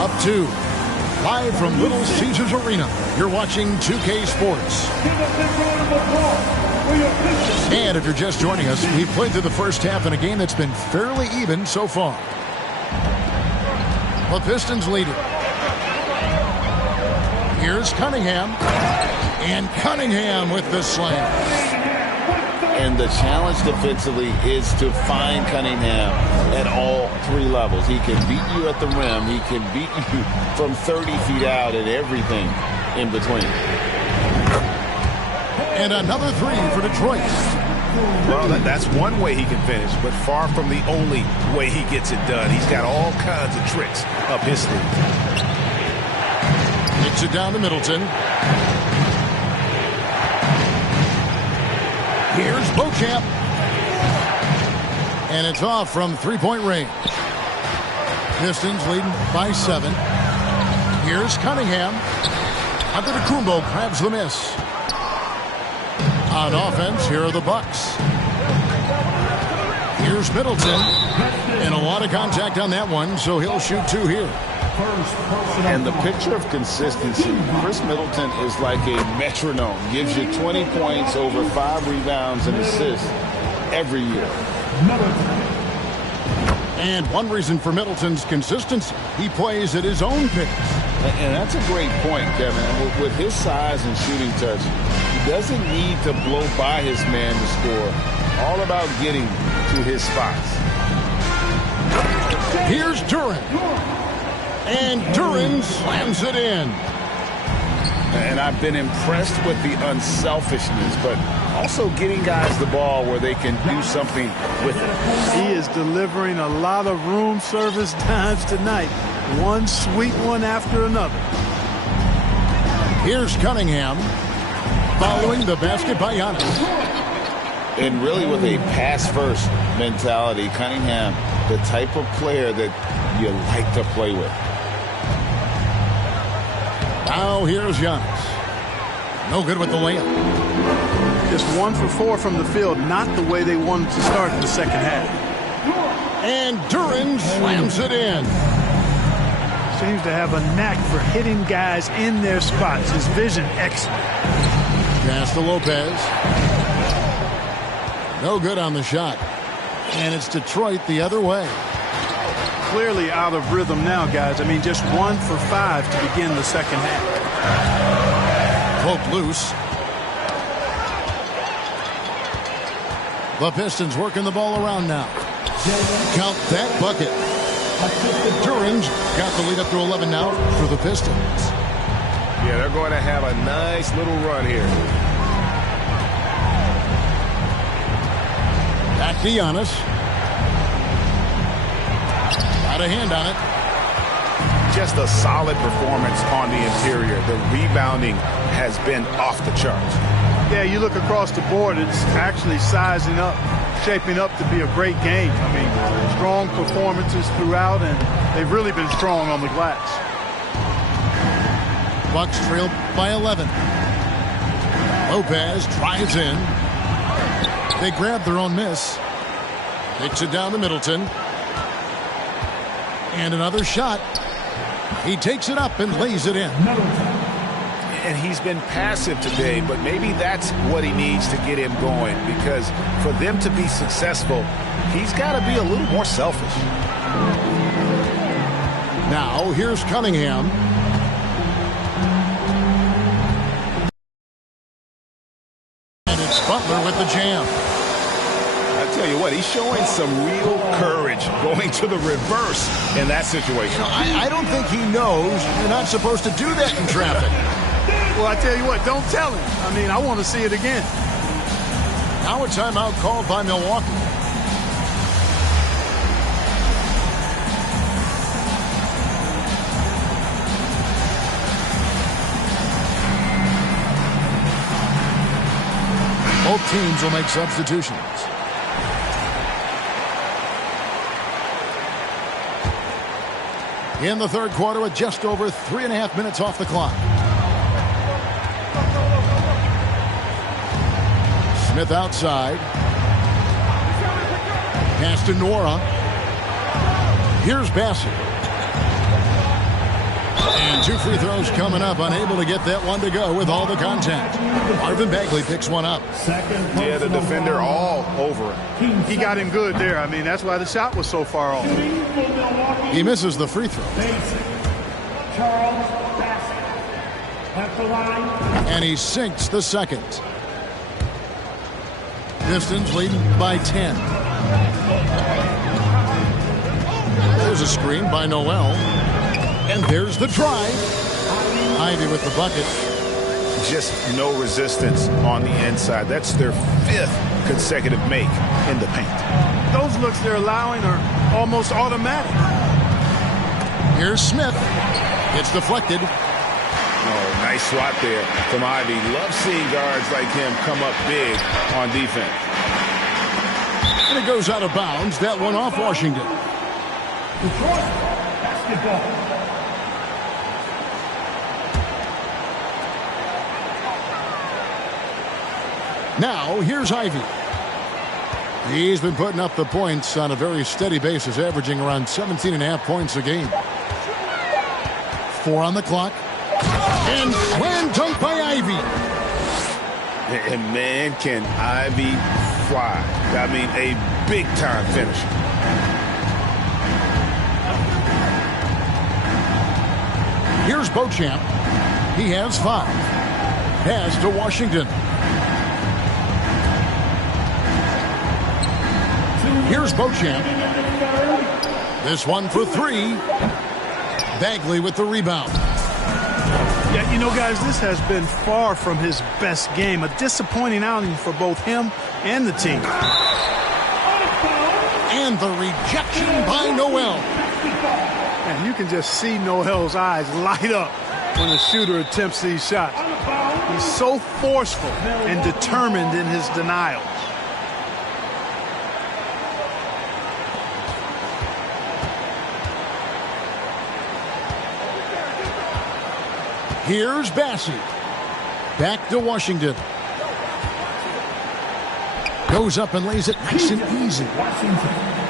Up 2. Live from Little Caesars Arena. You're watching 2K Sports. And if you're just joining us, we've played through the first half in a game that's been fairly even so far. The Pistons lead it. Here's Cunningham. And Cunningham with the slam. And the challenge defensively is to find Cunningham at all 3 levels. He can beat you at the rim. He can beat you from 30 feet out and everything in between. And another 3 for Detroit. Well, that's one way he can finish, but far from the only way he gets it done. He's got all kinds of tricks up his sleeve. Gets it down to Middleton. Here's Beauchamp. And it's off from 3-point range. Pistons leading by 7. Here's Cunningham. Antetokounmpo grabs the miss. On offense, here are the Bucks. Here's Middleton. And a lot of contact on that one, so he'll shoot 2 here. And the picture of consistency, Chris Middleton is like a metronome. Gives you 20 points, over 5 rebounds and assists every year. And one reason for Middleton's consistency, he plays at his own pace. And that's a great point, Kevin. With his size and shooting touch, he doesn't need to blow by his man to score. All about getting to his spots. Here's Duren. And Duren slams it in. And I've been impressed with the unselfishness, but also getting guys the ball where they can do something with it. He is delivering a lot of room service dimes tonight. One sweet one after another. Here's Cunningham following the basket by Giannis. And really with a pass-first mentality, Cunningham, the type of player that you like to play with. Now here's Giannis. No good with the layup. Just 1 for 4 from the field, not the way they wanted to start the second half. And Duren slams it in. Seems to have a knack for hitting guys in their spots. His vision excellent. Pass to Lopez. No good on the shot. And it's Detroit the other way. Clearly out of rhythm now, guys. I mean, just 1 for 5 to begin the second half. Poke loose. The Pistons working the ball around now. Count that bucket. Duren's got the lead up to 11 now for the Pistons. Yeah, they're going to have a nice little run here. Back to Giannis. Got a hand on it. Just a solid performance on the interior. The rebounding has been off the charts. Yeah, you look across the board, it's actually sizing up, shaping up to be a great game. I mean, strong performances throughout, and they've really been strong on the glass. Bucks trail by 11. Lopez drives in. They grab their own miss. Takes it down to Middleton. And another shot. He takes it up and lays it in. And he's been passive today, but maybe that's what he needs to get him going, because for them to be successful, he's got to be a little more selfish. Now, here's Cunningham. And it's Butler with the jam. I tell you what, he's showing some real courage going to the reverse in that situation. I don't think he knows you're not supposed to do that in traffic. Well, I tell you what, don't tell him. I mean, I want to see it again. Now a timeout called by Milwaukee. Both teams will make substitutions. In the third quarter with just over 3.5 minutes off the clock. Smith outside. Pass to Nora. Here's Bassett. And 2 free throws coming up. Unable to get that one to go with all the contact. Marvin Bagley picks one up. Yeah, the defender all over it. He got him good there. I mean, that's why the shot was so far off. He misses the free throw. Charles Bassett. Left the line. And he sinks the second. Pistons leading by 10. There's a screen by Noel. And there's the drive. Ivy with the bucket. Just no resistance on the inside. That's their 5th consecutive make in the paint. Those looks they're allowing are almost automatic. Here's Smith. It's deflected. Oh, nice swat there from Ivy. Love seeing guards like him come up big on defense. And it goes out of bounds. That one off Washington. Detroit basketball. Now, here's Ivy. He's been putting up the points on a very steady basis, averaging around 17.5 points a game. 4 on the clock. And slam dunk by Ivy. And man, can Ivy fly. I mean, a big-time finisher. Here's Beauchamp. He has 5. Pass to Washington. Here's Beauchamp. This one for 3. Bagley with the rebound. Yeah, you know, guys, this has been far from his best game. A disappointing outing for both him and the team. And the rejection by Noel. And you can just see Noel's eyes light up when a shooter attempts these shots. He's so forceful and determined in his denial. Here's Bassett. Back to Washington. Goes up and lays it nice and easy.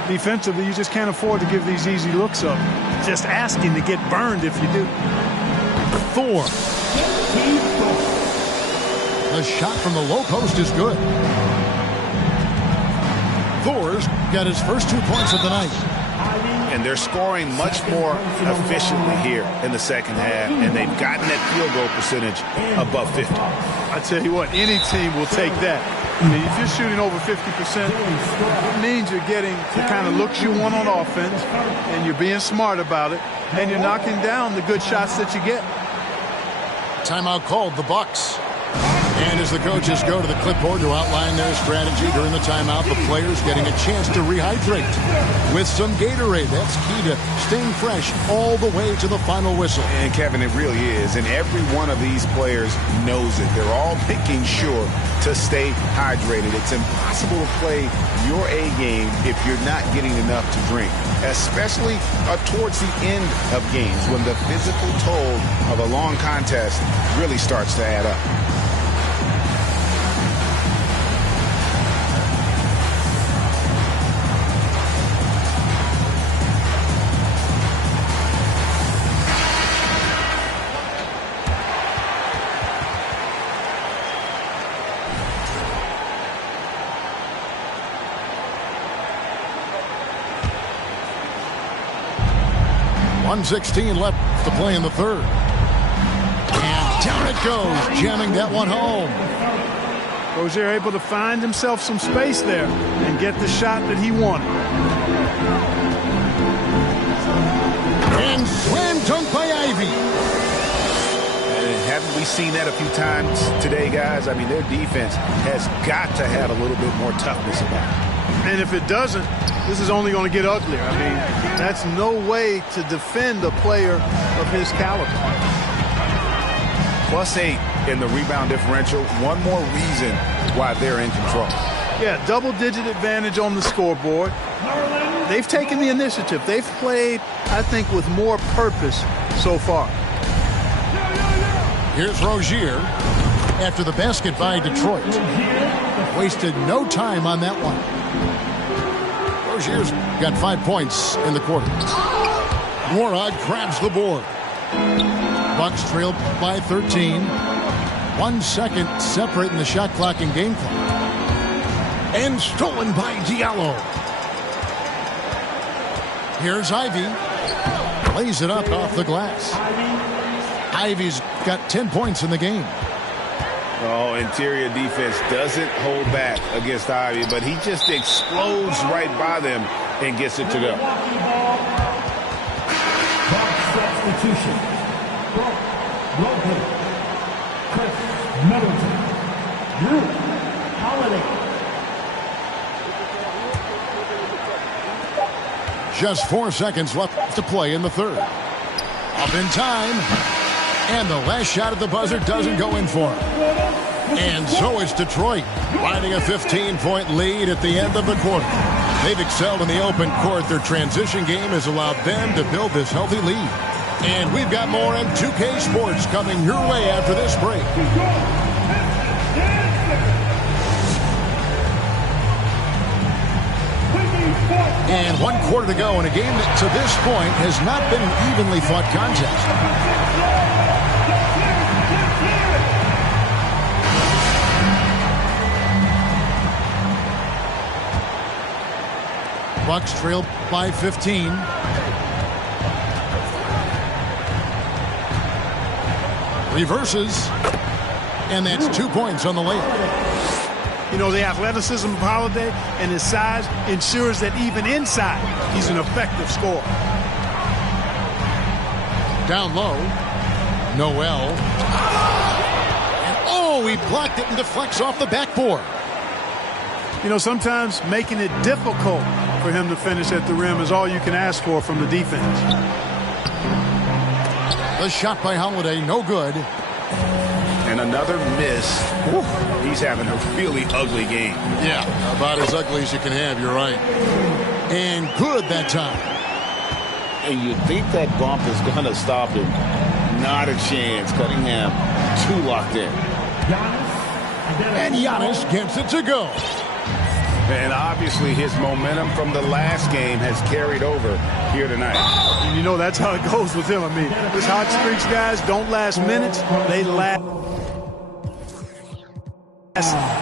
Defensively, you just can't afford to give these easy looks up. Just asking to get burned if you do. Thor. The shot from the low post is good. Thor's got his first 2 points of the night. And they're scoring much more efficiently here in the second half, and they've gotten that field goal percentage above 50. I tell you what, any team will take that. I mean, if you're shooting over 50%, it means you're getting the kind of looks you want on offense, and you're being smart about it, and you're knocking down the good shots that you get. Timeout called, the Bucks. And as the coaches go to the clipboard to outline their strategy during the timeout, the players getting a chance to rehydrate with some Gatorade. That's key to staying fresh all the way to the final whistle. And Kevin, it really is. And every one of these players knows it. They're all making sure to stay hydrated. It's impossible to play your A game if you're not getting enough to drink, especially towards the end of games when the physical toll of a long contest really starts to add up. .116 left to play in the third. And down it goes, jamming that one home. Rozier able to find himself some space there and get the shot that he wanted. And slam dunk by Ivey. Haven't we seen that a few times today, guys? I mean, their defense has got to have a little bit more toughness about it. And if it doesn't, this is only going to get uglier. I mean, that's no way to defend a player of his caliber. +8 in the rebound differential. One more reason why they're in control. Yeah, double-digit advantage on the scoreboard. They've taken the initiative. They've played, I think, with more purpose so far. Here's Rozier after the basket by Detroit. Wasted no time on that one. Rozier's got 5 points in the quarter. Morag grabs the board. Bucks trail by 13. 1 second separating the shot clock and game clock. And stolen by Diallo. Here's Ivey. Lays it up off the glass. Ivey's got 10 points in the game. Oh, interior defense doesn't hold back against Ivey, but he just explodes right by them and gets it to go. Substitution. Rotate. Chris Middleton. Drew Holiday. Just 4 seconds left to play in the third. Up in time. And the last shot at the buzzer doesn't go in for him. And so it's Detroit, riding a 15-point lead at the end of the quarter. They've excelled in the open court. Their transition game has allowed them to build this healthy lead. And we've got more M2K Sports coming your way after this break. And 1 quarter to go in a game that to this point has not been an evenly fought contest. Bucks trail by 15. Reverses. And that's 2 points on the layup. You know, the athleticism of Holiday and his size ensures that even inside, he's an effective scorer. Down low. Noel. And oh, he blocked it and deflects off the backboard. You know, sometimes making it difficult for him to finish at the rim is all you can ask for from the defense. The shot by Holiday, no good. And another miss. Whew. He's having a really ugly game. Yeah, about as ugly as you can have, you're right. And good that time. And you think that bump is going to stop him. Not a chance. Cunningham too locked in. And Giannis gets it to go. And obviously his momentum from the last game has carried over here tonight. And you know that's how it goes with him. I mean, his hot streaks, guys, don't last minutes. They last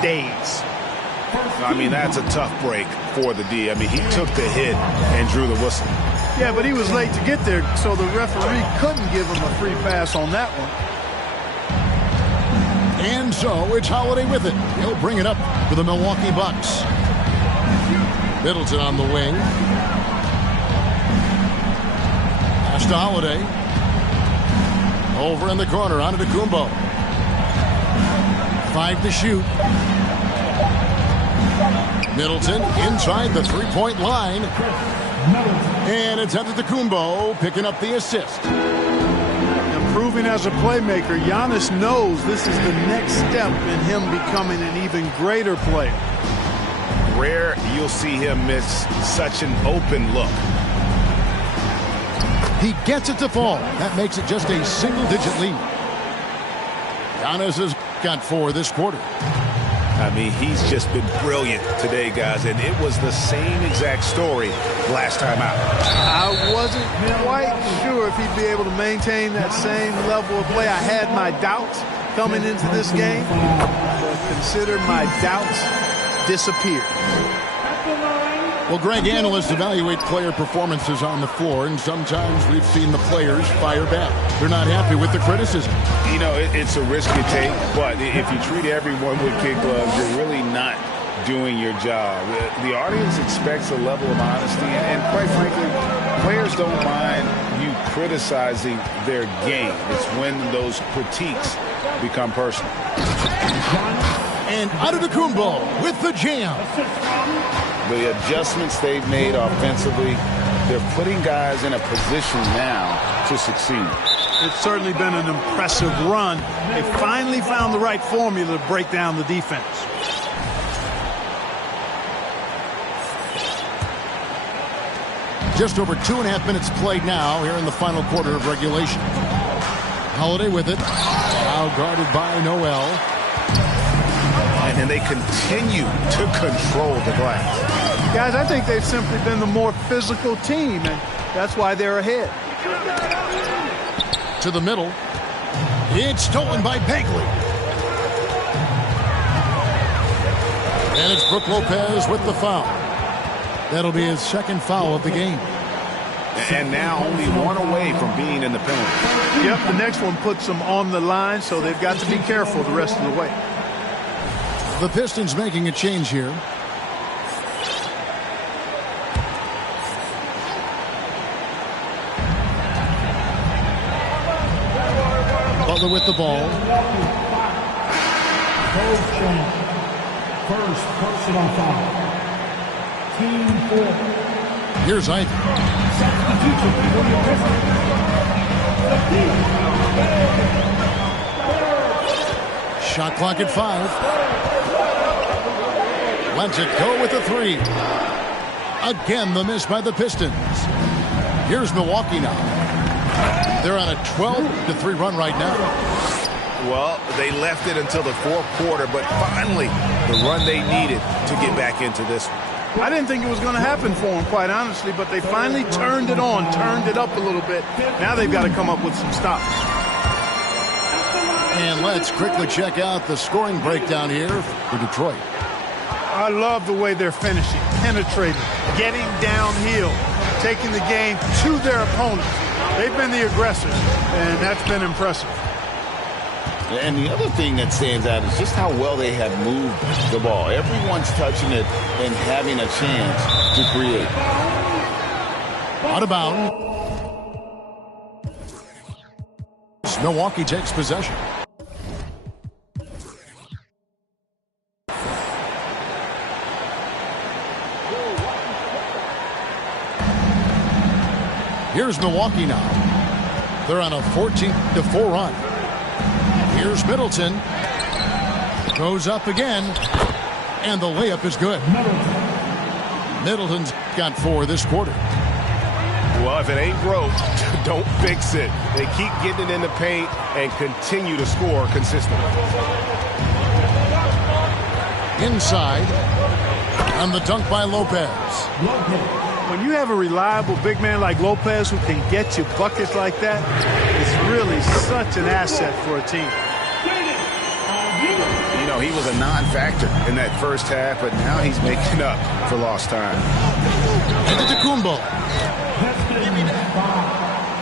days. I mean, that's a tough break for the D. I mean, he took the hit and drew the whistle. Yeah, but he was late to get there, so the referee couldn't give him a free pass on that one. And so it's Holiday with it. He'll bring it up for the Milwaukee Bucks. Middleton on the wing. Pass to Holiday. Over in the corner, Antetokounmpo. 5 to shoot. Middleton inside the three-point line. And it's Antetokounmpo picking up the assist. Improving as a playmaker, Giannis knows this is the next step in him becoming an even greater player. Rare you'll see him miss such an open look. He gets it to fall. That makes it just a single-digit lead. Giannis has got 4 this quarter. I mean, he's just been brilliant today, guys, and it was the same exact story last time out. I wasn't quite sure if he'd be able to maintain that same level of play. I had my doubts coming into this game, but consider my doubts disappeared. Well, Greg, analysts evaluate player performances on the floor, and sometimes we've seen the players fire back. They're not happy with the criticism. You know, it's a risk you take, but if you treat everyone with kid gloves, you're really not doing your job. The audience expects a level of honesty, and quite frankly, players don't mind you criticizing their game. It's when those critiques become personal. And Antetokounmpo with the jam. The adjustments they've made offensively, they're putting guys in a position now to succeed. It's certainly been an impressive run. They finally found the right formula to break down the defense. Just over 2.5 minutes played now here in the final quarter of regulation. Holiday with it. Now guarded by Noel. And they continue to control the glass. Guys, I think they've simply been the more physical team, and that's why they're ahead. To the middle. It's stolen by Bagley. And it's Brook Lopez with the foul. That'll be his second foul of the game. And now only one away from being in the penalty. Yep, the next one puts them on the line, so they've got to be careful the rest of the way. The Pistons making a change here. Butler with the ball. First personal foul. Team 4. Here's Ivey. Substitution for the Pistons. Shot clock at 5. Lets it go with a 3. Again, the miss by the Pistons. Here's Milwaukee now. They're on a 12-3 run right now. Well, they left it until the fourth quarter, but finally the run they needed to get back into this one. I didn't think it was going to happen for them, quite honestly, but they finally turned it on, turned it up a little bit. Now they've got to come up with some stops. And let's quickly check out the scoring breakdown here for Detroit. I love the way they're finishing, penetrating, getting downhill, taking the game to their opponent. They've been the aggressors, and that's been impressive. And the other thing that stands out is just how well they have moved the ball. Everyone's touching it and having a chance to create. Out of bounds. Milwaukee takes possession. Here's Milwaukee now. They're on a 14-4 run. Here's Middleton. Goes up again. And the layup is good. Middleton's got 4 this quarter. Well, if it ain't broke, don't fix it. They keep getting it in the paint and continue to score consistently. Inside. And the dunk by Lopez. When you have a reliable big man like Lopez who can get you buckets like that, it's really such an asset for a team. You know, he was a non-factor in that first half, but now he's making up for lost time. Antetokounmpo.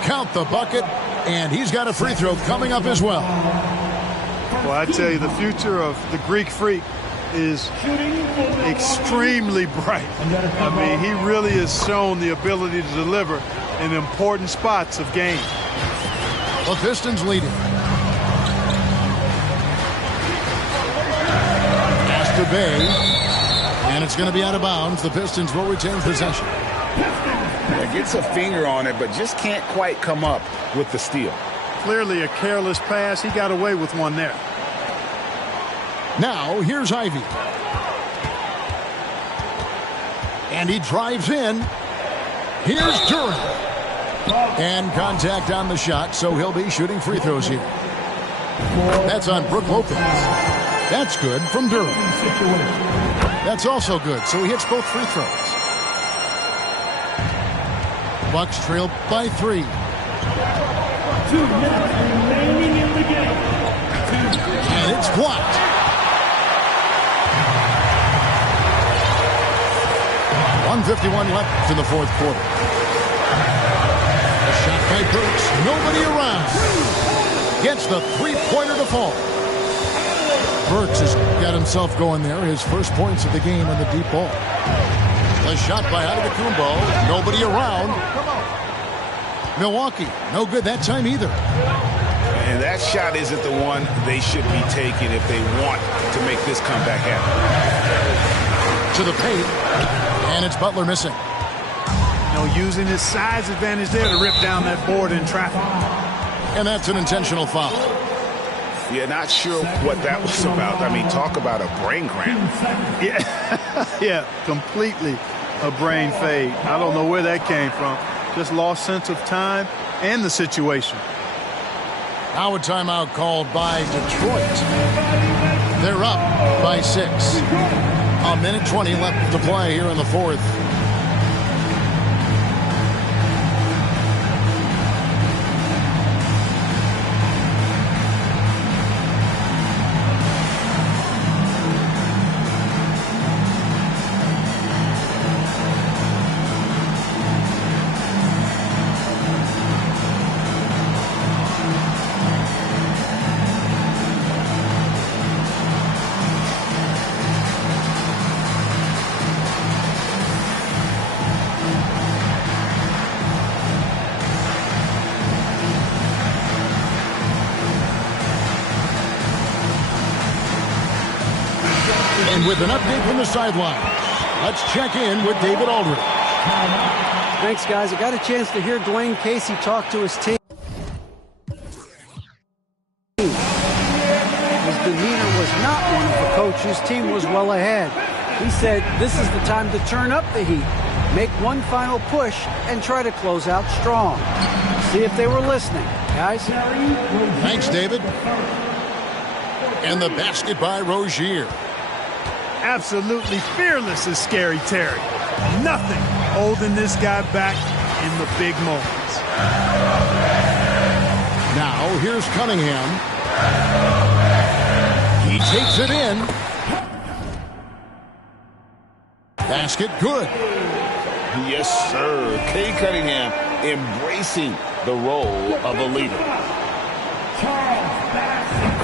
Count the bucket, and he's got a free throw coming up as well. Well, I tell you, the future of the Greek Freak is extremely bright. I mean, he really has shown the ability to deliver in important spots of games. The Pistons leading. to Bay. And it's going to be out of bounds. The Pistons will retain possession. Yeah, gets a finger on it, but just can't quite come up with the steal. Clearly a careless pass. He got away with one there. Now, here's Ivy. And he drives in. Here's Durant. And contact on the shot, so he'll be shooting free throws here. That's on Brook Lopez. That's good from Durant. That's also good, so he hits both free throws. Bucks trail by 3. 2 minutes remaining in the game. And it's blocked. .151 left in the fourth quarter. A shot by Burks. Nobody around. Gets the three-pointer to fall. Burks has got himself going there. His first points of the game on the deep ball. A shot by Antetokounmpo. Nobody around. Milwaukee, no good that time either. And that shot isn't the one they should be taking if they want to make this comeback happen. To the paint, and it's Butler missing. Using his size advantage there to rip down that board in traffic. And that's an intentional foul. Yeah, not sure what that was about. I mean, talk about a brain cramp. Yeah, yeah, completely a brain fade. I don't know where that came from. Just lost sense of time and the situation. Now a timeout called by Detroit. They're up by 6. A minute 20 left to play here in the fourth. With an update from the sideline, let's check in with David Aldridge. Thanks, guys. I got a chance to hear Dwayne Casey talk to his team. His demeanor was not one of the coach whose team was well ahead. He said this is the time to turn up the heat, make one final push, and try to close out strong. See if they were listening, guys. Thanks, David. And the basket by Rozier. Absolutely fearless is Scary Terry. Nothing holding this guy back in the big moments. Now here's Cunningham. He takes it in. Basket good. Yes, sir. Cade Cunningham embracing the role of a leader.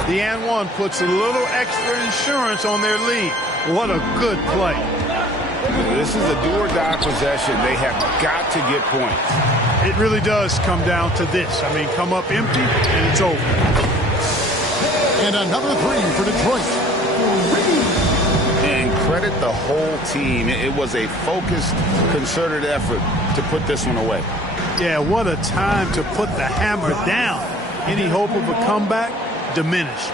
The and one puts a little extra insurance on their lead. What a good play. This is a do-or-die possession. They have got to get points. It really does come down to this. I mean, come up empty, and it's over. And another 3 for Detroit. And credit the whole team. It was a focused, concerted effort to put this one away. Yeah, what a time to put the hammer down. Any hope of a comeback? Diminished.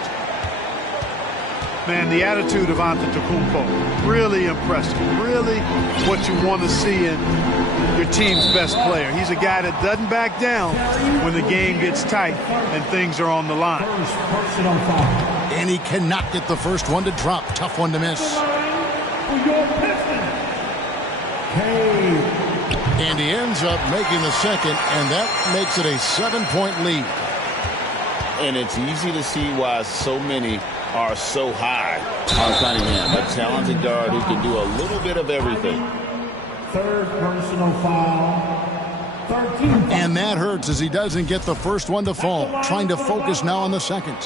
Man, the attitude of Antetokounmpo, really impressive. Really what you want to see in your team's best player. He's a guy that doesn't back down when the game gets tight and things are on the line. And he cannot get the first one to drop. Tough one to miss. And he ends up making the second, and that makes it a 7-point lead. And it's easy to see why so many are so high on Cunningham. A talented guard who can do a little bit of everything. Third personal foul. 13. And that hurts as he doesn't get the first one to fall. Trying to focus now on the second.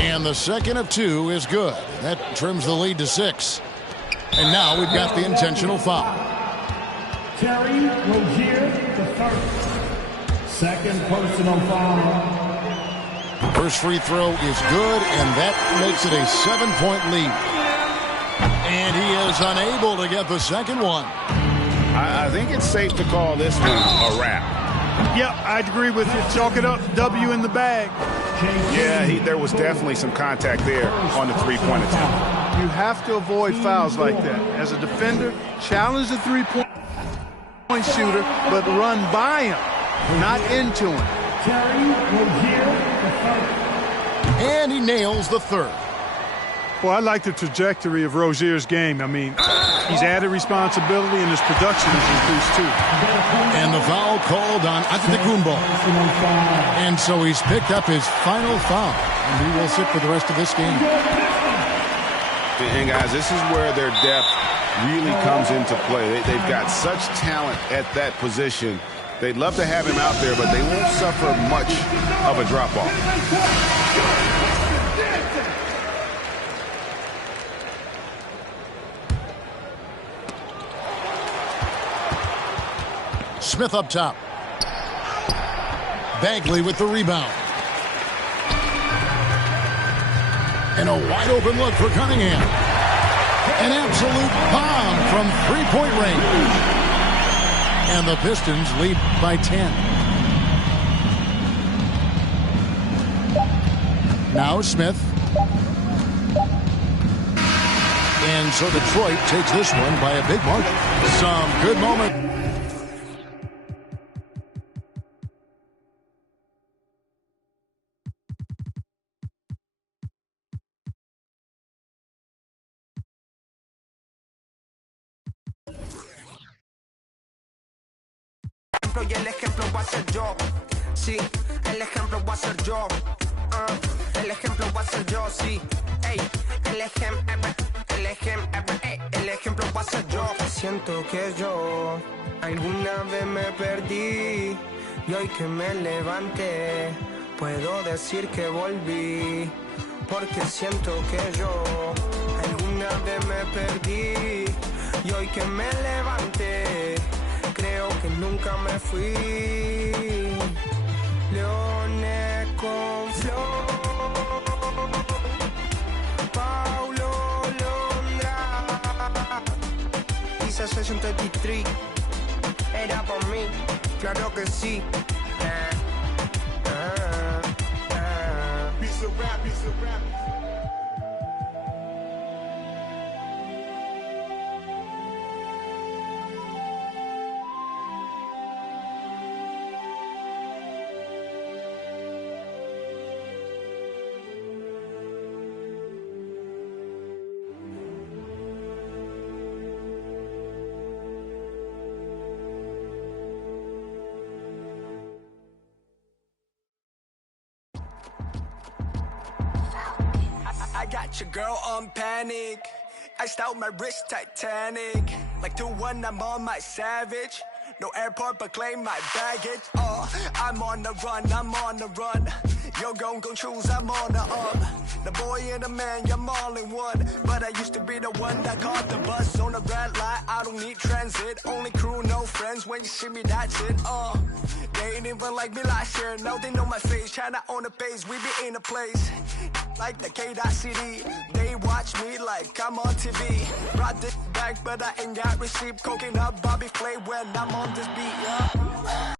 And the second of 2 is good. That trims the lead to 6. And now we've got the intentional foul. Terry Rozier, the third. Second personal foul. First free throw is good, and that makes it a 7-point lead. And he is unable to get the second one. I think it's safe to call this one a wrap. Yep, I'd agree with you. Chalk it up, W in the bag. Yeah, there was definitely some contact there on the three-point attempt. You have to avoid fouls like that. As a defender, challenge the three-point shooter, but run by him, not into him. And he nails the third. Well, I like the trajectory of Rozier's game. I mean, he's added responsibility and his production has increased too. And the foul called on Antetokounmpo. And so he's picked up his final foul. And he will sit for the rest of this game. And guys, this is where their depth really comes into play. They've got such talent at that position. They'd love to have him out there, but they won't suffer much of a drop-off. Smith up top. Bagley with the rebound. And a wide open look for Cunningham. An absolute bomb from three-point range. And the Pistons lead by 10. Now Smith. And so Detroit takes this one by a big margin. Some good moment. Y el ejemplo va a ser yo. Sí, el ejemplo va a ser yo. El ejemplo va a ser yo, sí. Ey, el ejemplo va a ser yo. Siento que yo alguna vez me perdí y hoy que me levanté puedo decir que volví, porque siento que yo alguna vez me perdí y hoy que me levanté creo que nunca me fui. Leones con flow, Paulo Londra, Isa Session 33, era por mí, claro que sí. Piece of rap, piece of rap. I got your girl on panic. Iced out my wrist Titanic. Like 2-1, I'm on my savage. No airport, but claim my baggage. I'm on the run, I'm on the run. Yo, gon' choose, I'm on the up. The boy and the man, I'm all in one. But I used to be the one that caught the bus on the red light. I don't need transit, only crew, no friends. When you see me, that's it. They ain't even like me last year. Now they know my face, China on the base. We be in a place like the K.City. They watch me like I'm on TV. Brought this back, but I ain't got receipt. Coking up Bobby Flay when I'm on this beat, yeah.